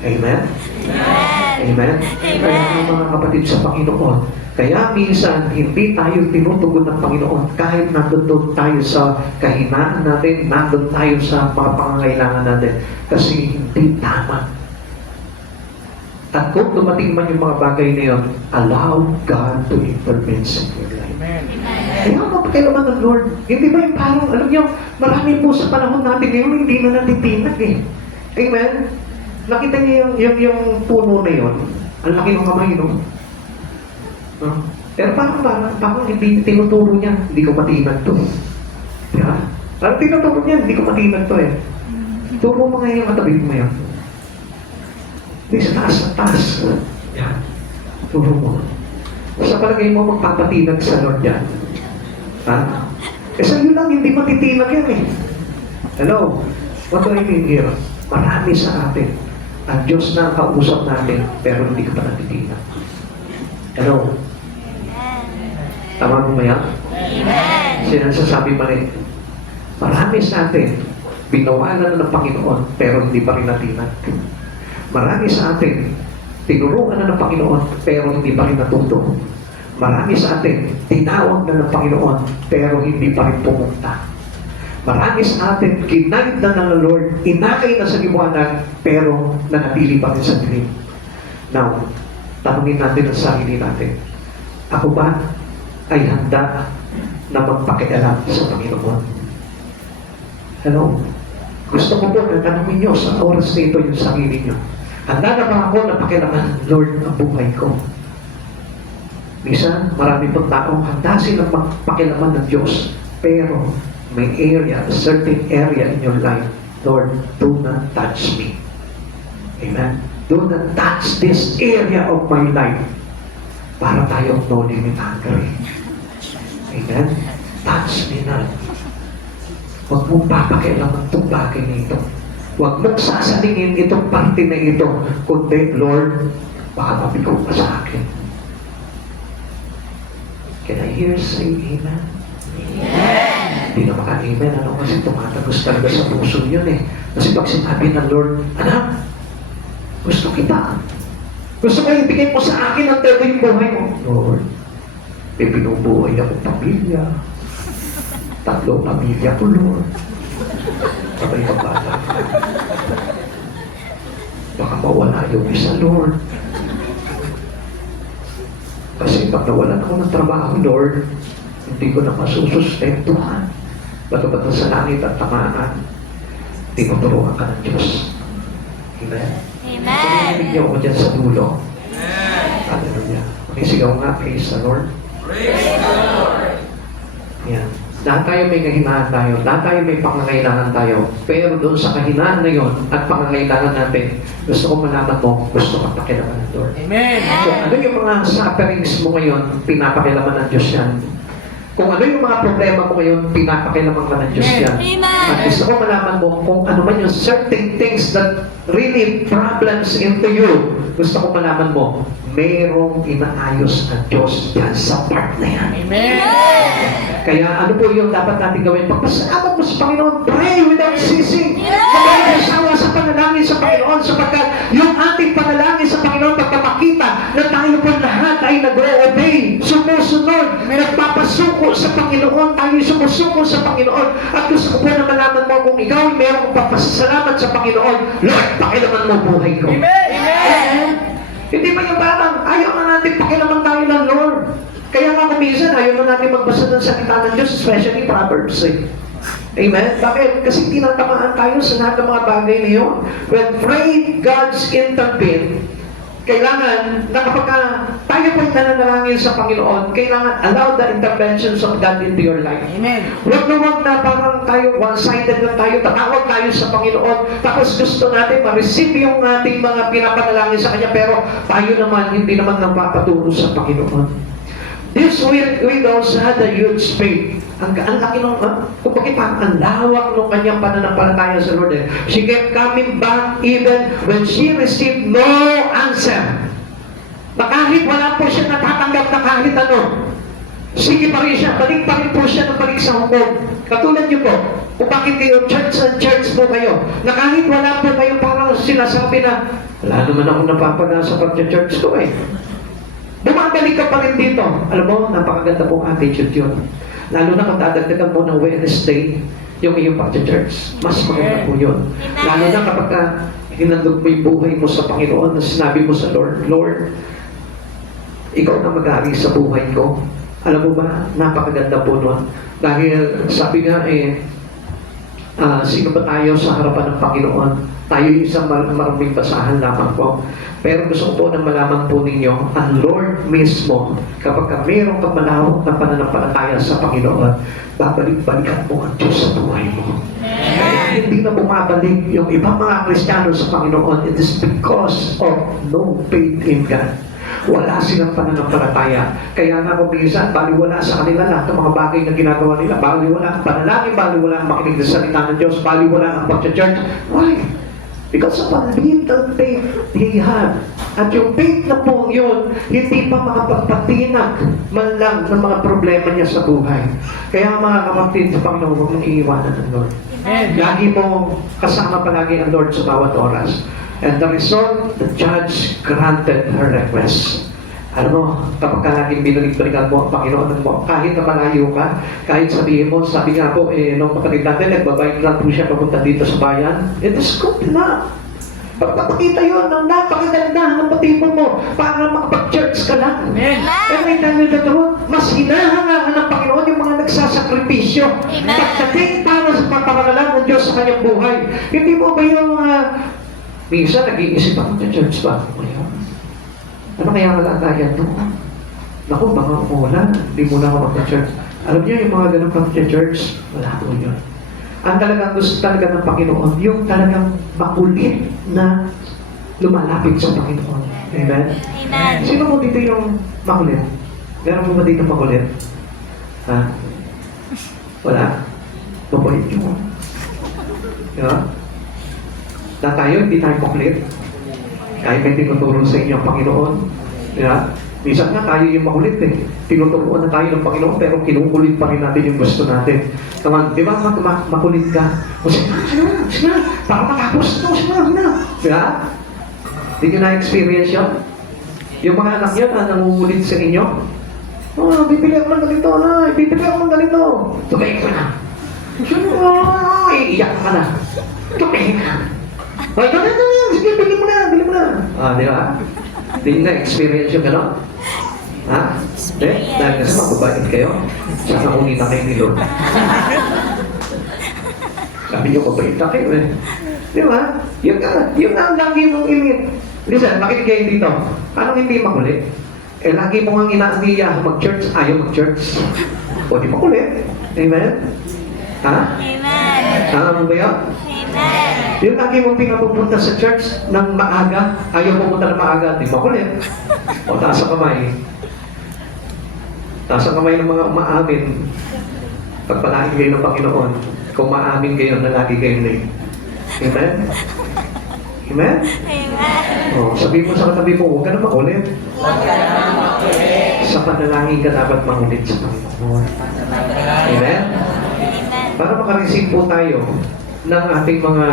Amen? Amen? Kaya mga kapatid sa Panginoon, kaya minsan hindi tayo tinutugon ng Panginoon kahit nandun tayo sa kahinaan natin, nandun tayo sa mga pangangailangan natin. Kasi hindi tama. At kung dumating man yung mga bagay na yun, allow God to intervene in your life. Kaya mapakailaman ng Lord. Hindi ba yung parang, alam niyo, marami po sa panahon natin ngayon, hindi na natitinag eh. Amen? Nakita niyo yung puno na yun, ang laki ng kamay, no? No? Pero parang hindi tinuturo niya, hindi ko matinag to. Diba? Parang tinuturo niya, hindi ko matinag to eh. Turo mo ngayon yung katabi mo yan. Hindi sa taas. Yan. Turo mo. Sa palagay mo magpapatinag sa Lord yan. Ha? Eh sa'yo lang, hindi matitinag yan eh. Hello? What do I mean here? Marami sa atin. Ang Diyos na ang kausap natin, pero hindi ka pa natitinag. Hello? Tama mo ba yan? Sinasasabi pa rin, marami sa atin, binawalan na ng Panginoon, pero hindi pa rin natinag. Marami sa atin, tinuruan na ng Panginoon, pero hindi pa rin natuto. Marami sa atin, tinawag na ng Panginoon, pero hindi pa rin pumunta. Marami sa atin, kinaid na ng Lord, inakay na sa liwanag, pero nanatili pa rin sa dilim. Now, tanungin natin ang sarili natin. Ako ba ay handa na magpakialam sa Panginoon? Hello? Gusto ko po na tanungin nyo sa oras na ito yung sarili nyo. Handa na ba ako na pakialaman, Lord, ang buhay ko? Minsan, marami pong taong handa silang magpakialaman ng Diyos, pero may area, a certain area in your life, Lord, do not touch me. Amen? Do not touch this area of my life. Para tayong no limit hungry. Amen? Touch me not. Huwag mong papakialaman itong bagay na ito. Huwag mong sasalingin itong parte na ito. Kundi, Lord, baka mabigaw pa sa akin. Can I hear say amen? Hindi na maka-amen. Ano kasi tumatagos talaga sa puso yun eh. Kasi pag sinabi ng Lord, anak, gusto kita. Gusto ko ibigay mo sa akin ang todo yung buhay mo. Lord, may binubuhay akong pamilya. 3 pamilya ko, Lord. Sabay ka bata. Baka mawala yung isa, Lord. Kasi pag nawalan ako ng trabaho, Lord, hindi ko na masusustentuhan. Bato-bato sa langit at tamaan. Tinuturuan ka ng Diyos. Amen? Amen. Pinigyan ko dyan sa dulo. Hallelujah. Pakisigaw nga, praise the Lord. Praise the Lord. Yan. Lahat tayo may kahinaan tayo. Lahat tayo may pangangailangan tayo. Pero doon sa kahinaan na yon at pangangailangan natin, gusto ko malaman mo, gusto ka pakilaman ng Lord. Amen. Kung ano yung mga sufferings mo ngayon, pinapakilaman ng Diyos yan. Kung ano yung mga problema mo ngayon, pinapakilaman ka ng Diyos yan. Amen. At gusto ko malaman mo kung ano man yung certain things that really problems into you, gusto ko malaman mo, mayroong inaayos ang Diyos yan sa part na yan. Amen. Kaya ano po yung dapat natin gawin? Pagpasalamat mo sa Panginoon, pray without ceasing. Magkakasawa sa panalangin sa Panginoon sa sumusuko sa Panginoon, tayo sumusuko sa Panginoon. At gusto ko po na malaman mo kung ikaw ay merong papasalamat sa Panginoon, Lord, pakilaman mo buhay ko. Amen. Hindi ba yung parang ayaw na natin pakilaman tayo ng Lord? Kaya nga kung minsan ayaw na natin magbasa ng salita ng Diyos, especially Proverbs. Amen? Bakit? Kasi tinatamaan tayo sa lahat ng mga bagay na yun. When pray God's intervene, kailangan na kapag tayo po nananalangin sa Panginoon, kailangan allow the interventions of God into your life. Amen. Huwag na parang tayo, one-sided lang tayo, tatawag tayo sa Panginoon, tapos gusto natin ma-receive yung ating mga pinapanalangin sa Kanya, pero tayo naman, hindi naman napapaturo sa Panginoon. This widows had a huge faith. Ang laki nung, kung bakit ang lawak ng kanyang pananampalataya sa Lord. She kept coming back even when she received no answer. Na kahit wala po siya natatanggap na kahit ano, sige pa rin siya, balik pa rin po siya ng balik sa hukom. Katulad niyo po, kung bakit kayo church and church po kayo, na kahit wala po kayo parang sinasabi na, wala naman ako napapala sa pag-church ko eh. Bumabalik ka pa rin dito. Alam mo, napakaganda pong attitude yun. Lalo na kung dadagdagan mo ng Wednesday, yung iyong pag-church. Mas maganda po yun. Lalo na kapag hinandog mo yung buhay mo sa Panginoon, na sinabi mo sa Lord, Lord, ikaw na mag-aari sa buhay ko. Alam mo ba, napakaganda po nun. Dahil sabi nga sino ba tayo sa harapan ng Panginoon? Tayo yung isang maruming basahan lamang po. Pero gusto ko po na malaman po ninyo, ang Lord mismo, kapag mayroong kang malawak na pananampalataya sa Panginoon, babalik-balikan mo ang Diyos sa buhay mo. Kaya hindi na bumabalik yung ibang mga Kristiyano sa Panginoon, it is because of no faith in God. Wala silang pananampalataya. Kaya nga kung minsan, baliwala sa kanila lahat ng mga bagay na ginagawa nila. Baliwala ang panalangin, baliwala ang makinig sa salita ng Diyos, baliwala ang pag-church. Why? Because of a little faith they have. At yung faith na po yun, hindi pa makapagpatinag man lang ng mga problema niya sa buhay. Kaya mga kapatid sa Panginoon, huwag mong iiwanan ng Lord. Lagi mo kasama palagi ang Lord sa bawat oras. And the result, the judge granted her request. Alam mo, kapag ka laging binalik-balikan mo ang Panginoon mo, kahit na malayo ka, kahit sabihin mo, sabi nga po, nung kapatid natin, nagbabayad na po siya papunta dito sa bayan, it is good na. Pagpapakita yun ng napakaganda ng motibo mo para makapag-church ka lang. Amen. And I tell you the truth, mas hinahangaan ng Panginoon yung mga nagsasakripisyo. Pagdating para sa pagpapakalan ng Diyos sa kanyang buhay. Hindi mo ba yung minsan nag-iisip ako sa church ba? Ano kaya kalagayan to? Naku, baka umulan, hindi mo na ako magka-church. Alam niyo yung mga ganun pag-church, wala po yun. Ang talagang gusto talaga ng Panginoon, yung talagang makulit na lumalapit sa Panginoon. Amen? Amen. Sino mo dito yung makulit? Meron mo ba dito makulit? Ha? Wala? Makulit yun. Diba? Na tayo, hindi tayo makulit. Kahit may tinuturo sa inyo ang Panginoon. Diba? Minsan nga tayo yung makulit eh. Tinuturuan na tayo ng Panginoon pero kinukulit pa rin natin yung gusto natin. Naman, di ba makulit ka? O sige na, para matapos ito, sige na. Diba? Hindi nyo na-experience yun? Yung mga anak nyo na nangungulit sa inyo, bibili ako ng ganito na, bibili ako ng ganito. Tumingin ka na. Iiyak ka na. Tumingin ka. Ay, ganito na, sige, bili mo na. Di ba? Hindi nyo na-experience yung gano'n? Ha? Hindi? Dahil kasi mababait kayo. Sana kumita kayo ni Lord. Sabi nyo, mabait na kayo eh. Di ba? Yung ang lagi mong init. Listen, makinig kayo dito. Anong hindi makulit? Lagi mo nga inaaniya mag-church, ayaw mag-church. O di makulit. Amen? Ha? Amen. Tama mo ba yun? Amen. Yung lagi mong pinapupunta sa church ng maaga, ayaw pumunta ng maaga, di makulit. O taas ang kamay. Taas ang kamay ng mga umaamin. Pagpalain kayo ng Panginoon, kung maamin kayo na lagi kayo late. Amen? Amen? Amen. O, sabihin mo sa katabi mo, huwag ka na makulit. Huwag ka na makulit. Sa panalangin ka dapat makulit sa Panginoon. Amen? Amen. Para makareceive po tayo ng ating mga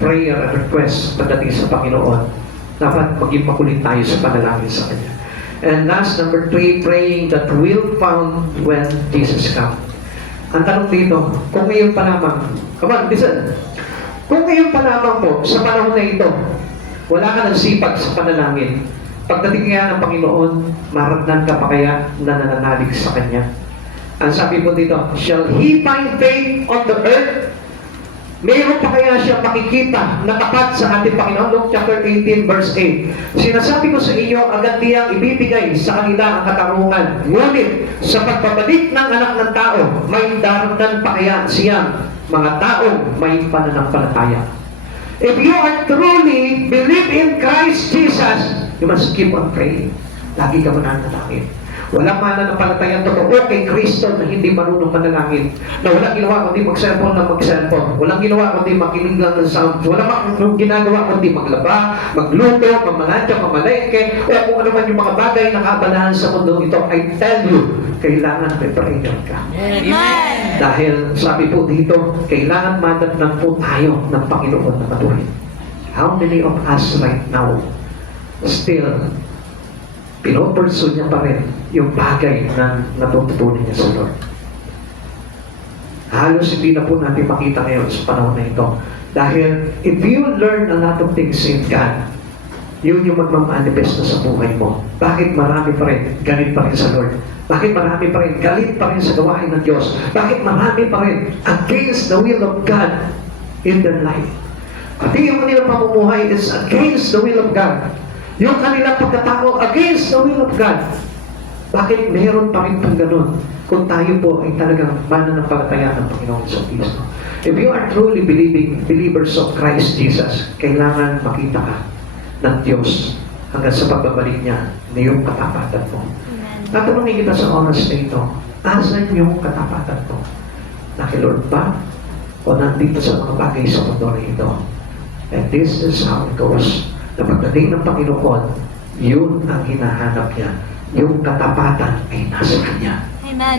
prayer and request pagdating sa Panginoon, dapat maging makulit tayo sa panalangin sa Kanya. And last, number 3, praying that will found when Jesus comes. Ang tanong dito, kung ngayon pa lamang, come on, listen. Kung ngayon pa lamang po, sa panahon na ito, wala ka ng sipag sa panalangin, pagdating kaya ng Panginoon, maratnan ka pa kaya na nananalig sa Kanya? Ang sabi po dito, shall He find faith on the earth? Mayroon pa kaya siya makikita na tapat sa ating Panginoon? Luke chapter 18 verse 8. Sinasabi ko sa inyo, agad niyang ibibigay sa kanila ang katarungan. Ngunit sa pagbabalik ng anak ng tao, may daratan pa kaya siyang mga taong may pananampalataya. If you are truly believe in Christ Jesus, you must keep on praying. Lagi ka mananalangin. Walang mananampalatayang totoo kay Kristo na hindi marunong manalangin. Na walang ginawa kundi mag-cellphone na mag-cellphone. Walang ginawa kundi makinig lang ng sound. Walang ginagawa kundi maglaba, magluto, mamalantya, mamalengke, o kung ano man yung mga bagay na kabalahan sa mundo ito. I tell you, kailangan may prayer ka. Amen. Dahil sabi po dito, kailangan madatnan po tayo ng Panginoon na matuloy. How many of us right now still pinopursue niya pa rin yung bagay na natututunan niya sa Lord? Halos hindi na po natin makita ngayon sa panahon na ito. Dahil if you learn a lot of things in God, yun yung magmamanifest na sa buhay mo. Bakit marami pa rin galit pa rin sa Lord? Bakit marami pa rin galit pa rin sa gawain ng Diyos? Bakit marami pa rin against the will of God in their life? Pati yung kanilang pamumuhay is against the will of God. Yung kanilang pagkatao against the will of God. Bakit meron pa rin pang ganun? Kung tayo po ay talagang mananampalataya ng Panginoon sa Kristo. If you are truly believers of Christ Jesus, kailangan makita ka ng Diyos hanggang sa pagbabalik niya na yung katapatan mo. Tatanungin kita sa oras na ito, asan yung katapatan mo? Nakilord ba? O nandito sa mga bagay sa mundo na ito? And this is how it goes. Na pagdating ng Panginoon, yun ang hinahanap niya. Yung katapatan ay nasa Kanya. Amen.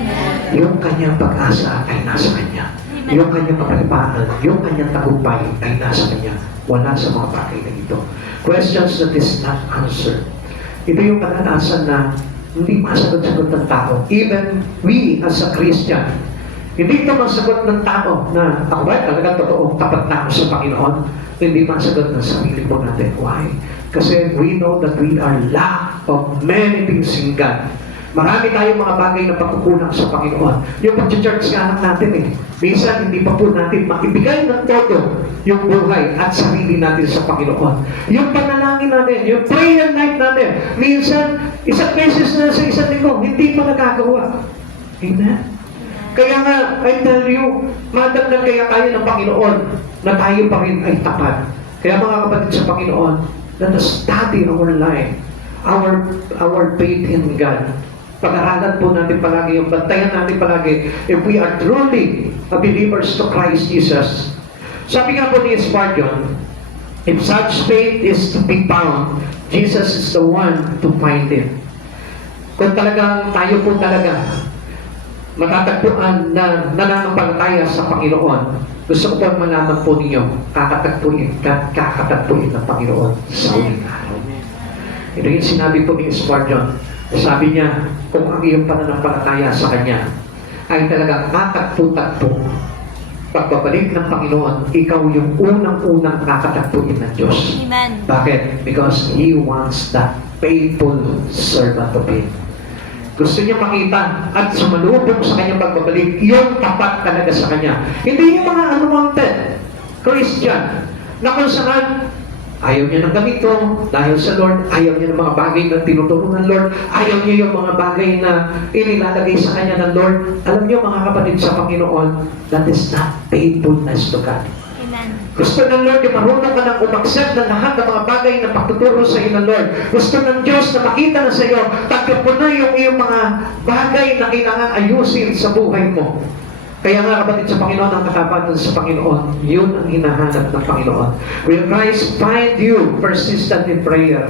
Yung Kanyang pag-asa ay nasa Kanya. Yung Kanyang kapaliparan, yung Kanyang tagumpay ay nasa Kanya. Wala sa mga bagay na ito. Questions that is not answered. Ito yung kadalasan na hindi masagot-sagot ng tao. Even we as a Christian, hindi ito masagot ng tao na ako ba talagang totoo, tapat na ako sa Panginoon. Hindi masagot ng sarili po natin. Why? Kasi we know that we are lack of many things in God. Marami tayong mga bagay na pagkukulang sa Panginoon. Yung pag-church nga lang natin minsan hindi pa po natin maibigay ng todo yung buhay at sarili natin sa Panginoon. Yung panalangin natin, yung prayer night natin, minsan, isang beses na sa isang linggo, hindi pa nagagawa. Amen? Kaya nga, I tell you, madagdag kaya tayo ng Panginoon na tayo pa rin ay tapat. Kaya mga kapatid sa Panginoon, let us study our life, our faith in God. Pag-aralan po natin palagi, yung bantayan natin palagi, if we are truly believers to Christ Jesus. Sabi nga po ni Spurgeon, if such faith is to be found, Jesus is the one to find it. Kung talagang tayo po talaga matatagpuan na nananampalataya sa Panginoon, gusto ko po malaman po ninyo, kakatagpuin ng Panginoon sa uling araw. Ito yung sinabi po ni Spurgeon. Sabi niya, kung ang iyong pananampalataya sa Kanya ay talagang kakatagpo-tagpo, pagbabalik ng Panginoon, ikaw yung unang-unang kakatagpuin ng Diyos. Amen. Bakit? Because He wants that faithful servant of Him. Gusto niya makita at sumalubong sa kanyang pagbabalik, yung tapat talaga sa Kanya. Hindi yung mga unwanted Christian na kung saan ayaw niya ng ganito dahil sa Lord, ayaw niya ng mga bagay na tinuturo ng Lord, ayaw niya yung mga bagay na inilalagay sa Kanya ng Lord. Alam niyo mga kapatid sa Panginoon, that is not faithfulness to God. Amen. Gusto ng Lord yung marunong ka nang umaksep ng lahat ng mga bagay na pagtuturo sa iyo ng Lord. Gusto ng Diyos na makita na sa iyo, tanggap mo na yung iyong mga bagay na kailangan ayusin sa buhay mo. Kaya nga kapatid sa Panginoon, ang katapatan sa Panginoon, yun ang hinahanap ng Panginoon. Will Christ find you persistent in prayer?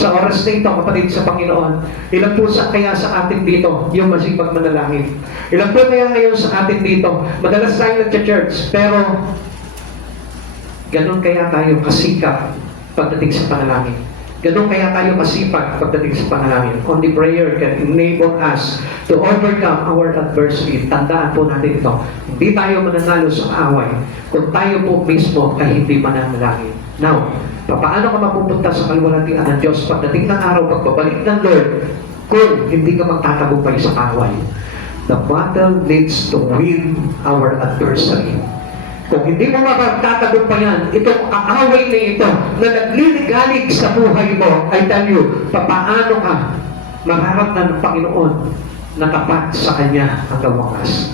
Sa oras na ito, kapatid sa Panginoon, ilan po kaya sa atin dito yung masipag manalangin? Ilan po kaya ngayon sa atin dito? Madalas tayo nagcha-church, pero ganun kaya tayo kasikap pagdating sa panalangin. Ganun kaya tayo masipag pagdating sa panalangin. Only prayer can enable us to overcome our adversity. Tandaan po natin ito. Hindi tayo mananalo sa away kung tayo po mismo ay hindi mananalangin. Now, paano ka mapupunta sa kalwalhatian ng Diyos pagdating ng araw, pagbabalik ng Lord, kung hindi ka magtatagumpay sa away? The battle needs to win our adversary. Kung hindi mo mapagtatagumpayan itong aaway na ito na nagliligalig sa buhay mo, I tell you, papaano ka mararat ng Panginoon na tapat sa Kanya hanggang wakas.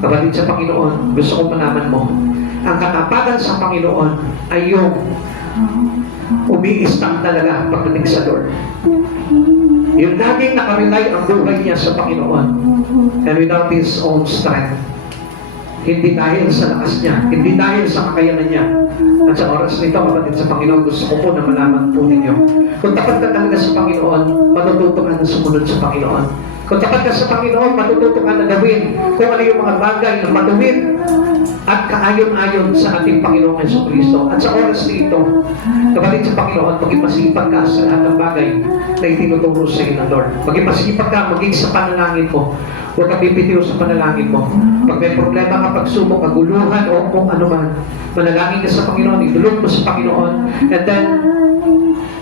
Kapatid sa Panginoon, gusto kong malaman mo, ang katapatan sa Panginoon ay yung umiistang talaga pagdating sa Lord. Yung laging nakarelay ang buhay niya sa Panginoon, and without his own strength. Hindi dahil sa lakas niya, hindi dahil sa kakayanan niya. At sa oras nito, kapatid sa Panginoon, gusto ko po na malaman po ninyo. Kung tapat ka talaga sa Panginoon, matututo ka na sumunod sa Panginoon. Kung tapat ka sa Panginoon, matututo ka na gawin kung ano yung mga bagay na matuwid at kaayon-ayon sa ating Panginoong Jesucristo. At sa oras nito, kapatid sa Panginoon, maging masipag ka sa lahat ng bagay na itinuturo sa iyo ng Lord. Maging masipag ka, maging sa panalangin mo. Huwag ka pipitiw sa panalangin mo. Pag may problema ka, pagsubok, kaguluhan o kung ano man, manalangin ka sa Panginoon, idulog mo sa Panginoon, and then,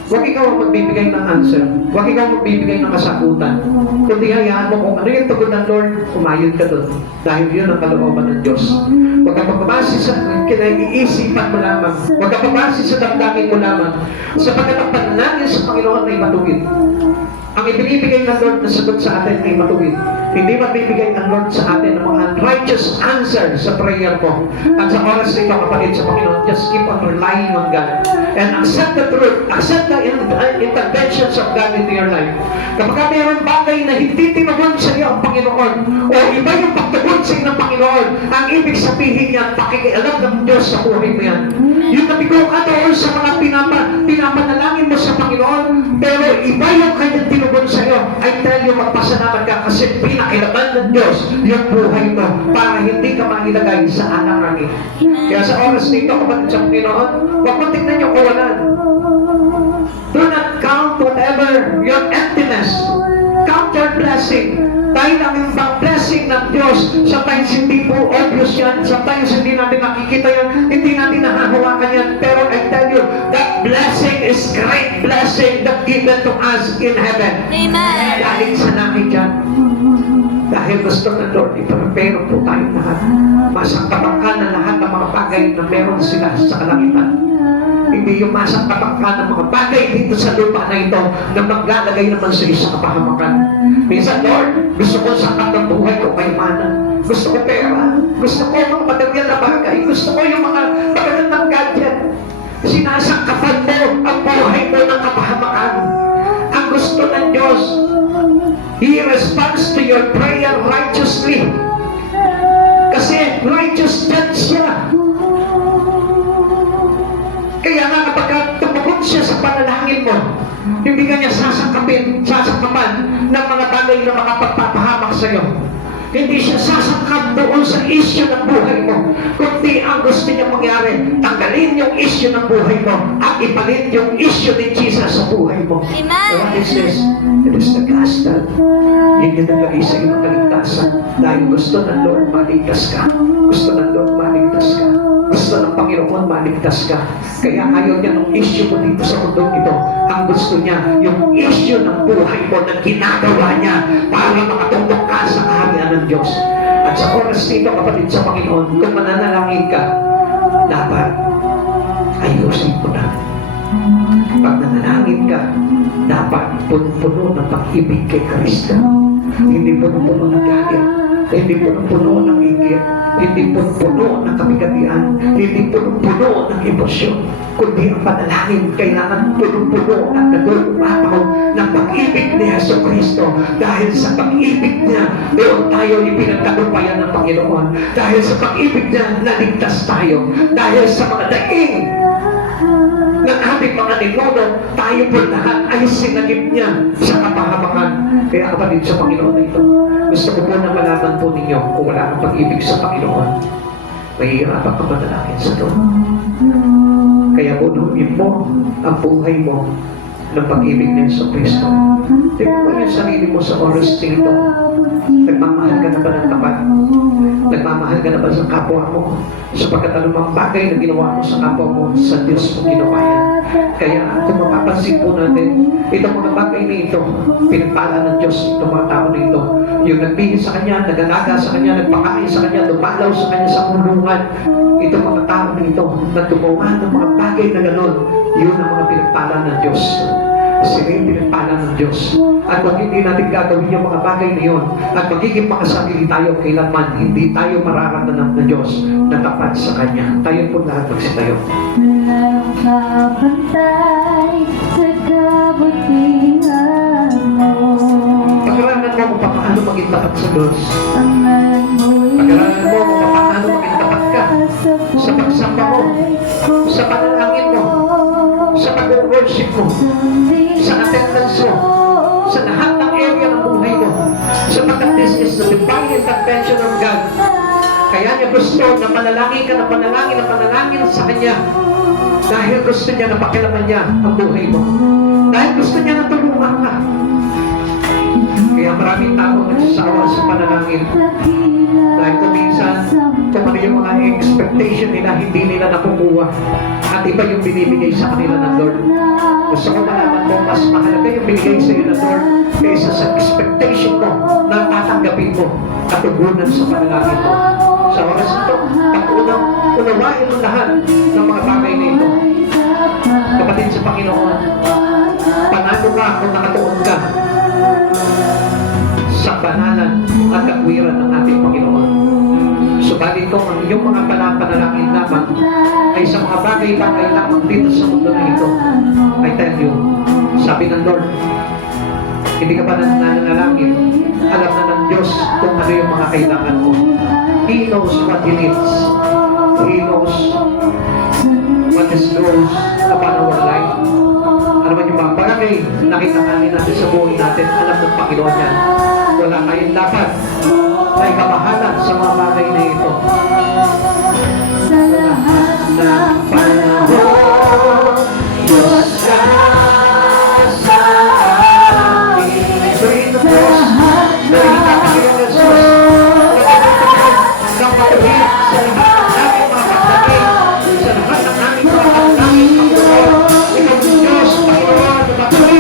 huwag ikaw ang magbibigay ng answer. Huwag ikaw ang magbibigay ng kasagutan. Kundi hayaan mo kung ano yung tugon ng Lord, umayod ka doon. Dahil yun ang kalooban ng Diyos. Huwag ka pagpabasi sa kinaiisipan mo lamang. Huwag ka pagpabasi sa damdamin mo lamang. Sapagkat ang panalangin sa Panginoon ay matuwid. Ang ibinibigay ng Lord na sagot sa atin ay matuwid. Hindi magbibigay ng Lord sa atin ng mga unrighteous answer sa prayer mo. At sa oras nito, kapatid sa Panginoon, just keep on relying on God. And accept the truth. Accept the interventions of God into your life. Kapag mayroon bagay na hindi tinugon sa iyo ang Panginoon, o iba yung pagtugon sa iyo ng Panginoon, ang ibig sabihin niya, pakikialam ng Diyos sa buhay mo yan. Yung nabigo ka doon sa mga pinapanalangin mo sa Panginoon, pero iba yung kanyang tinugon sa iyo, I tell you, magpasalamat ka kasi pinakilaman ng Diyos yung buhay mo para hindi ka mailagay sa anarangin. Kaya sa oras nito, kapatid sa Panginoon, huwag mo tignan yung kawalan. Do not count whatever your emptiness. Count your blessing. Dahil ang ibang blessing ng Diyos, sometimes hindi po obvious yan, sometimes hindi natin nakikita yan, hindi natin nahahawakan yan, pero I tell you, that blessing is great blessing that given to us in heaven. Amen. Dahil sa langit yan. Dahil gusto ng Lord, iprepare po tayo lahat. Masangkapan ka na lahat ng mga bagay na meron sila sa kalangitan. Hindi yung masangkapan ka ng mga bagay dito sa lupa na ito na maglalagay naman sa isang kapahamakan. Minsan, Lord, gusto ko sangkap ng buhay ko kayamanan. Gusto ko pera. Gusto ko mga material na bagay. Gusto ko yung mga magagandang gadget. Sinasangkapan mo ang buhay mo ng kapahamakan. Ang gusto ng Diyos, He responds to your prayer righteously. Kasi righteous judge siya. Kaya nga kapag tumugon siya sa panalangin mo, hindi ka niya sasangkapan ng mga bagay na makapagpapahamak sa iyo. Hindi siya sasangkap doon sa issue ng buhay mo. Kundi ang gusto niya mangyari, tanggalin yung issue ng buhay mo at ipalit yung issue ni Jesus sa buhay mo. Amen. What is this? It is the gospel. Yun yung naglagay sa iyong kaligtasan. Dahil gusto ng Lord maligtas ka. Gusto ng Lord maligtas ka. Gusto ng Panginoon maligtas ka. Kaya ayaw niya ng issue mo dito sa mundong ito. Ang gusto niya, yung issue ng buhay mo na ginagawa niya para makatungtong ka sa kaharian ng Diyos. At sa oras nito, kapatid sa Panginoon, kung mananalangin ka, dapat ayusin mo na. Pag nanalangin ka, dapat puno-puno ng pag-ibig kay Kristo. Hindi puno-puno ng galit. Hindi puno-puno ng igit. Hindi puno ng kabigatian. Hindi puno ng emosyon. Kundi ang panalangin kailangan puno at nag-uumapaw ng pag-ibig ni Jesucristo. Dahil sa pag-ibig niya, doon tayo ipinagtagumpayan ng Panginoon. Dahil sa pag-ibig niya, naligtas tayo. Dahil sa mga daing ng ating mga ninuno, tayo po lahat ay sinagip niya sa kapahamakan. Kaya kapatid sa Panginoon ito, gusto ko po na malaman po ninyo kung wala kang pag-ibig sa Panginoon, mahihirapan ka manalangin sa Lord. Kaya punuin mo ang buhay mo ng pag-ibig ni Yesu Cristo. Tingnan mo yung sarili mo sa oras nito. Nagmamahal ka na ba ng tapat? Nagmamahal ka na ba sa kapwa mo? Sapagkat anumang bagay na ginawa mo sa kapwa mo, sa Diyos mo ginawa yan. Kaya kung mapapansin po natin, itong mga bagay na ito, pinagpala ng Diyos itong mga tao na ito. Yung nagbihis sa Kanya, nagalaga sa Kanya, nagpakain sa Kanya, dumalaw sa Kanya sa kulungan. Itong mga tao na ito, na gumawa ng mga bagay na gano'n, yun ang mga pinagpala ng Diyos. Sila yung pinagpala ng Diyos. At kung hindi natin gagawin yung mga bagay na yun, at magiging makasarili tayo kailanman, hindi tayo mararamdaman ng Diyos na tapat sa Kanya. Tayo po lahat magsitayo. Nakapantay sa kabutihan mo. Pag-aralan mo kung paano maging tapat sa Diyos. Ang ngalan mo'y Pag-aralan mo kung paano maging tapat ka sa pagsamba mo, sa panalangin mo, sa pag-worship mo, sa attendance mo, sa lahat ng area ng buhay mo. Sapagkat this is the divine intervention of God. Kaya niya gusto na panalangin ka na panalangin sa Kanya. Dahil gusto niya na pakilaman niya ang buhay mo. Dahil gusto niya na tulungan ka. Kaya maraming tao nagsasawa sa panalangin. Dahil kung minsan, kung ano yung mga expectation nila, hindi nila nakukuha. At iba yung binibigay sa kanila ng Lord. Gusto ko malaman mo, mas mahalaga yung binigay sa iyo ng Lord kaysa sa expectation mo na tatanggapin mo katugunan sa panalangin mo. Sa oras ito, unawain mo lahat ng mga bagay na ito. Kapatid sa Panginoon, panalo ka kung nakatuon ka sa banalan at katwiran ng ating Panginoon. Subalit kung ang iyong mga panalangin lamang ay sa mga bagay-bagay lamang dito sa mundo na ito, I tell you, sabi ng Lord, hindi ka pa nananalangin, alam na ng Diyos kung ano yung mga kailangan mo. He knows what He needs. He knows what is goes upon our life. Ano man yung mga bagay na kinakanin natin sa buhay natin, alam ng Panginoon yan. Wala tayong dapat na ikabahalan sa mga bagay na ito. sa lahat ng Panahon, Diyos ka sa amin. Sabihin ng Diyos, dahil nakakilala ng Diyos, ng patuloy sa lahat ng aming mga pagdakit, sa lahat ng aming mga pagdakit, Panginoon. Ikaw ang Diyos, Panginoon, na patuloy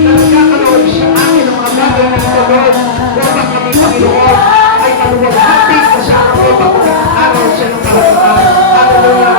na nagkakaroon sa amin ng mga bagay na ito, Lord. Kapag kami, Panginoon, ay maluwaghating kasama mo pag-araw sa iyong kalagahan. Hallelujah.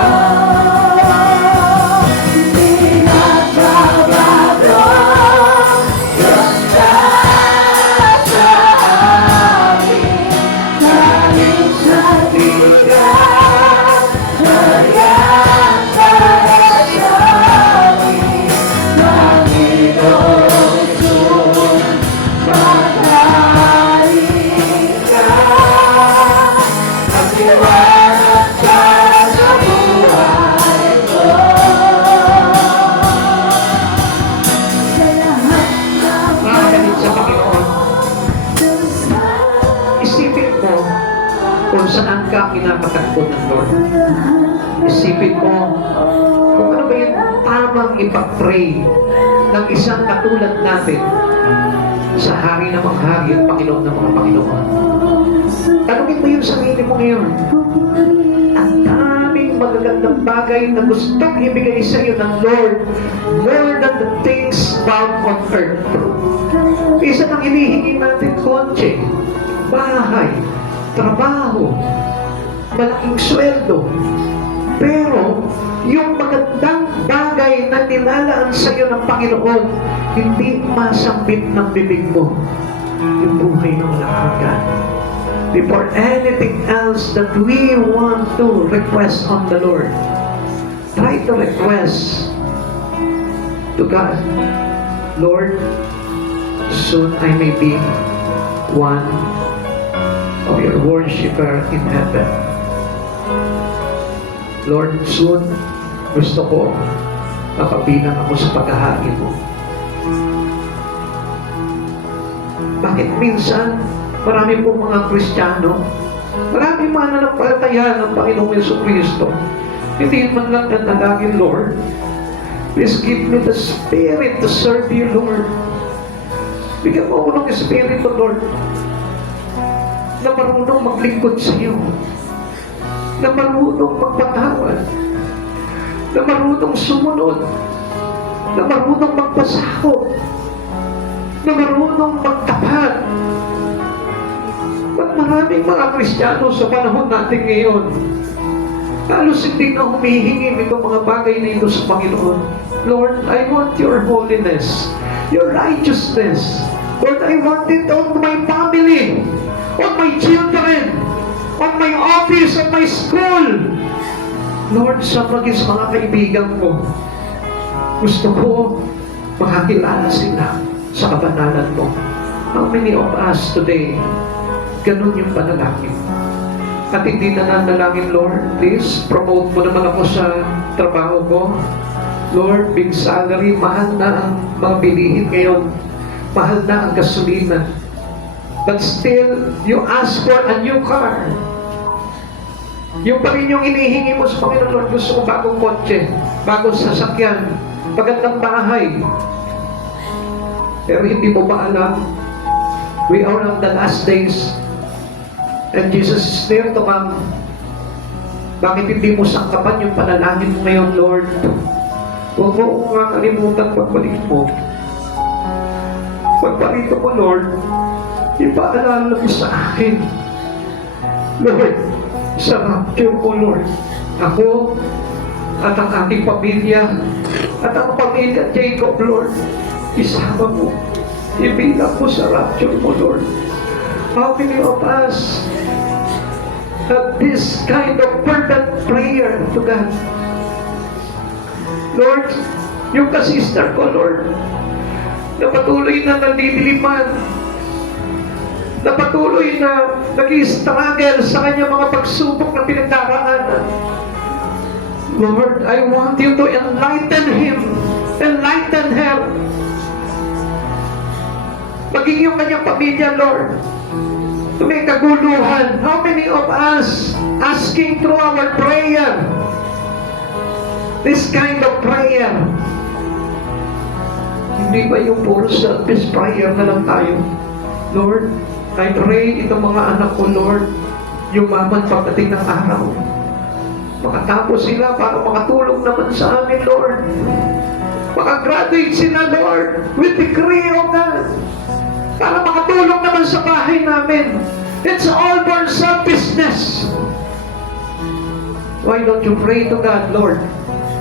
Nakakalit sa Panginoon. Isipin mo kung saan ka kinakatagpon ng Lord. Isipin mo kung ano ba yung tamang ipag-pray ng isang katulad natin sa hari ng mga hari at Panginoon ng mga Panginoon. Tanungin mo yung sarili mo ngayon. Ang daming magagandang bagay na gustong ibigay sa iyo ng Lord more than the things found on earth. Isa nang hinihingi natin kotse, bahay, trabaho, malaking sweldo. Pero yung magandang bagay na nilalaan sa iyo ng Panginoon, hindi masambit ng bibig mo yung buhay ng walang hanggan. Before anything else that we want to request on the Lord, try to request to God, Lord, soon I may be one of your worshiper in heaven. Lord, soon gusto ko mapabilang ako sa paghahari mo. Bakit minsan marami pong mga Kristiyano, marami mga nanampalataya ng Panginoong Yesu Cristo, hindi man lang nanalangin, Lord, Please give me the spirit to serve you, Lord. Bigyan mo ako ng espiritu, Lord, na marunong maglingkod sa iyo, na marunong magpatawad, na marunong sumunod, na marunong magpasakop, na marunong magtapat. At maraming mga Kristiyano sa panahon natin ngayon, halos hindi na humihingi itong mga bagay na ito sa Panginoon. Lord, I want your holiness, your righteousness. Lord, I want it on my family, on my children, on my office, on my school. Lord, sa maging mga kaibigan ko, gusto ko makakilala sila sa kabanalan mo. How many of us today, ganun yung panalangin? At hindi na nanalangin, Lord, please, promote mo naman ako sa trabaho ko. Lord, big salary, mahal na ang mga bilihin ngayon. Mahal na ang gasolina. But still, you ask for a new car. Yung pa rin yung inihingi mo sa Panginoon, Lord, gusto ko bagong kotse, bagong sasakyan, magandang bahay. Pero hindi mo ba alam, we are on the last days, and Jesus is near to come. Bakit hindi mo sangkapan yung panalangin mo ngayon, Lord? Huwag mo nga kalimutan pagbalik mo. Pagparito mo, Lord, ipaalala mo sa akin, Lord, sa rapture mo, Lord, ako at ang aking pamilya at ang pamilya Jacob, Lord, isama mo, ibilang mo sa rapture mo, Lord. How many of us have this kind of fervent prayer to God? Lord, yung kasister ko, Lord, na patuloy na nandidiliman, na patuloy na nag-i-struggle sa kanyang mga pagsubok na pinagdaraanan. Lord, I want you to enlighten him, enlighten her. Maging yung kanyang pamilya, Lord, na may kaguluhan. How many of us asking through our prayer, this kind of prayer? Hindi ba yung puro selfish prayer na lang tayo? Lord, I pray itong mga anak ko, Lord, yumaman pagdating ng araw. Makatapos sila para makatulong naman sa amin, Lord. Makagraduate sila, Lord, with degree, O God, para makatulong naman sa bahay namin. It's all for selfishness. Why don't you pray to God, Lord?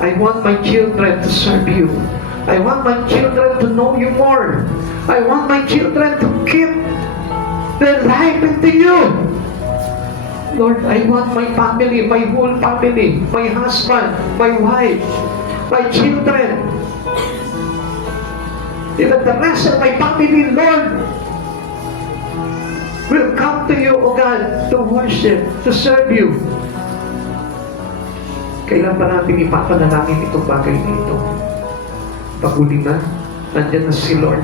I want my children to serve you. I want my children to know you more. I want my children to keep their life into you. Lord, I want my family, my whole family, my husband, my wife, my children, even the rest of my family, Lord, will come to you, O God, to worship, to serve you. Kailan pa natin ipapanalangin itong bagay na ito? Paguli na, nandyan na si Lord.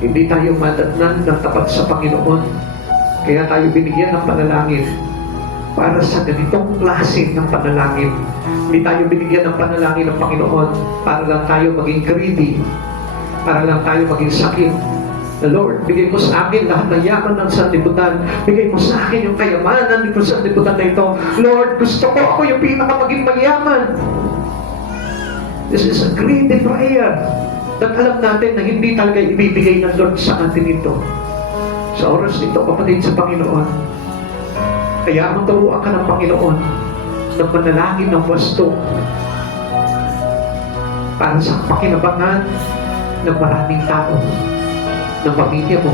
Hindi tayo madatnan ng tapat sa Panginoon. Kaya tayo binigyan ng panalangin para sa ganitong klase ng panalangin. Hindi tayo binigyan ng panalangin ng Panginoon para lang tayo maging greedy, para lang tayo maging sakit. The Lord, bigay mo sa akin lahat ng yaman ng sanlibutan. Bigay mo sa akin yung kayamanan ng sanlibutan na ito. Lord, gusto ko ako yung pinaka maging mayaman. This is a greedy prayer. At alam natin na hindi talaga ibibigay ng Lord sa atin ito. Sa oras nito, kapatid sa Panginoon, kaya magturuan ka ng Panginoon ng manalangin ng wasto para sa pakinabangan ng maraming tao, ng pamilya mo,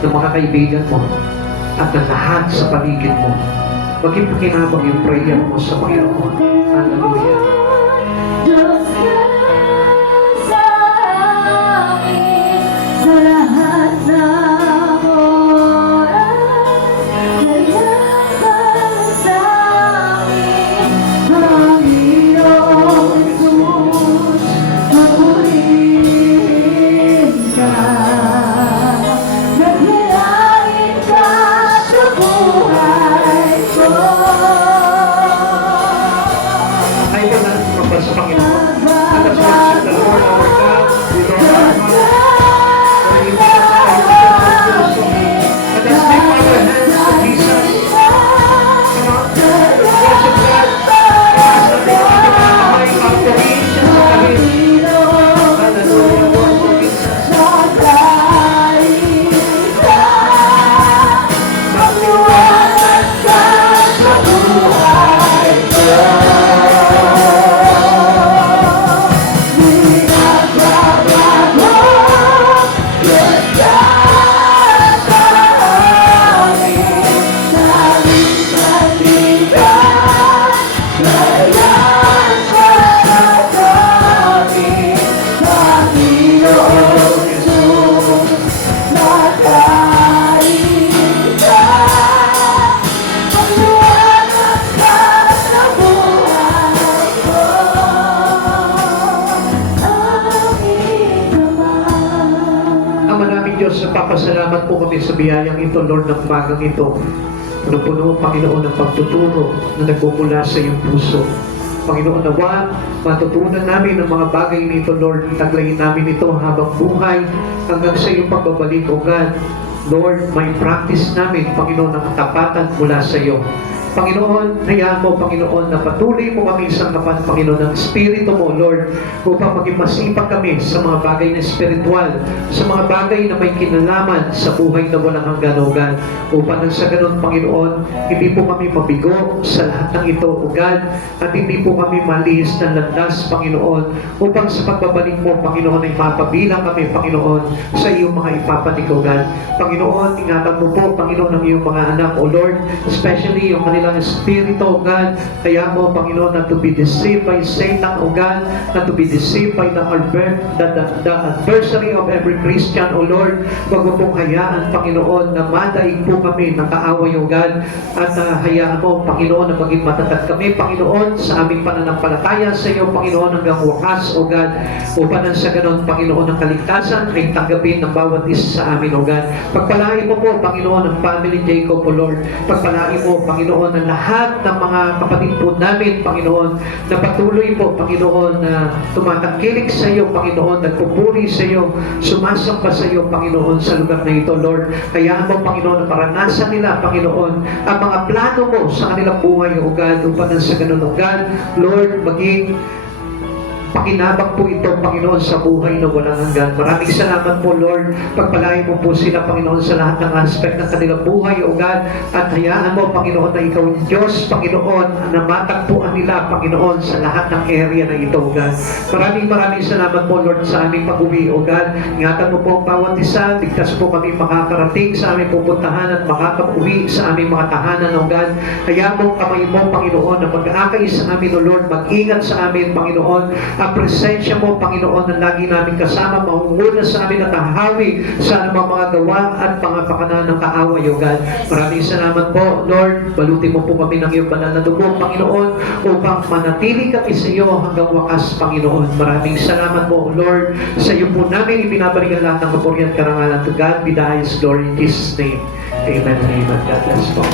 ng mga kaibigan mo, at ng lahat sa paligid mo. Maging pakinabang yung prayer mo sa Panginoon. Hallelujah. Diyos ka sa amin, sa lahat ng oras, kailan ka sa amin, Panginoon Jesus, magpurihin ka, naghilain ka sa buhay ko. Ay, Diyos, papasalamat po kami sa biyayang ito, Lord, ng umagang ito. Puno-puno, Panginoon, ng pagtuturo na nagmumula sa iyong puso. Panginoon, nawa, matutunan namin ang mga bagay nito, Lord. Taglayin namin ito habang buhay hanggang sa iyong pagbabalik, O God. Lord, may practice namin, Panginoon, ng katapatan mula sa iyo. Panginoon, hayaan mo, Panginoon, na patuloy mo kami sa kapan, Panginoon, ng Espiritu mo, Lord, upang maging masipag kami sa mga bagay na espiritual, sa mga bagay na may kinalaman sa buhay na walang hanggan, O God. Upang nang sa ganun, Panginoon, hindi po kami mabigo sa lahat ng ito, O God, at hindi po kami malihis ng landas, Panginoon, upang sa pagbabalik mo, Panginoon, ay mapabilang kami, Panginoon, sa iyong mga ipapanik, O God. Panginoon, ingatan mo po, Panginoon, ang iyong mga anak, O Lord, especially yung kanilang espiritu, O God. Kaya mo, Panginoon, not to be deceived by Satan, O God, not to be deceived by the adversary of every Christian, O Lord. Huwag mo pong hayaan, Panginoon, na madaig po kami ng kaaway, O God, at hayaan mo, Panginoon, na maging matatag kami, Panginoon, sa aming pananampalataya sa iyo, Panginoon, hanggang wakas, O God, upang nang sa ganon, Panginoon, ang kaligtasan ay tanggapin ng bawat isa sa amin, O God. Pagpalain mo po, Panginoon, ang family Jacob, O Lord. Pagpalain mo, Panginoon, ang lahat ng mga kapatid po namin, Panginoon, na patuloy po, Panginoon, na tumatangkilik sa iyo, Panginoon, nagpupuri sa iyo, sumasamba sa iyo, Panginoon, sa lugar na ito, Lord. Hayaan mo, Panginoon, na maranasan nila, Panginoon, ang mga plano mo sa kanilang buhay, O God, upang nang sa ganun, O God, Lord, maging pakinabang po ito, Panginoon, sa buhay na walang hanggan. Maraming salamat po, Lord. Pagpalain mo po sila, Panginoon, sa lahat ng aspect ng kanilang buhay, O God. At hayaan mo, Panginoon, na ikaw ang Diyos, Panginoon, na matagpuan nila, Panginoon, sa lahat ng area na ito, O God. Maraming salamat po, Lord, sa aming pag-uwi, O God. Ingatan mo po ang bawat isa. Ligtas po kami makakarating sa aming pupuntahan at makakauwi sa aming mga tahanan, O God. Hayaan mo kamay mo, Panginoon, na mag-aakay sa amin, O Lord. Mag-ingat sa amin, Panginoon. Ang presensya mo, Panginoon, na lagi namin kasama, mahunguna sa amin at hahawi sa anumang mga gawa at mga pakanan ng kaaway, O God. Maraming salamat po, Lord. Balutin mo po kami ng iyong banal na dugo, Panginoon, upang manatili kami sa iyo hanggang wakas, Panginoon. Maraming salamat po, Lord. Sa iyo po namin ibinabalik ang lahat ng kapurihan, karangalan. To God be the highest glory in Jesus' name. Amen and amen. God bless po.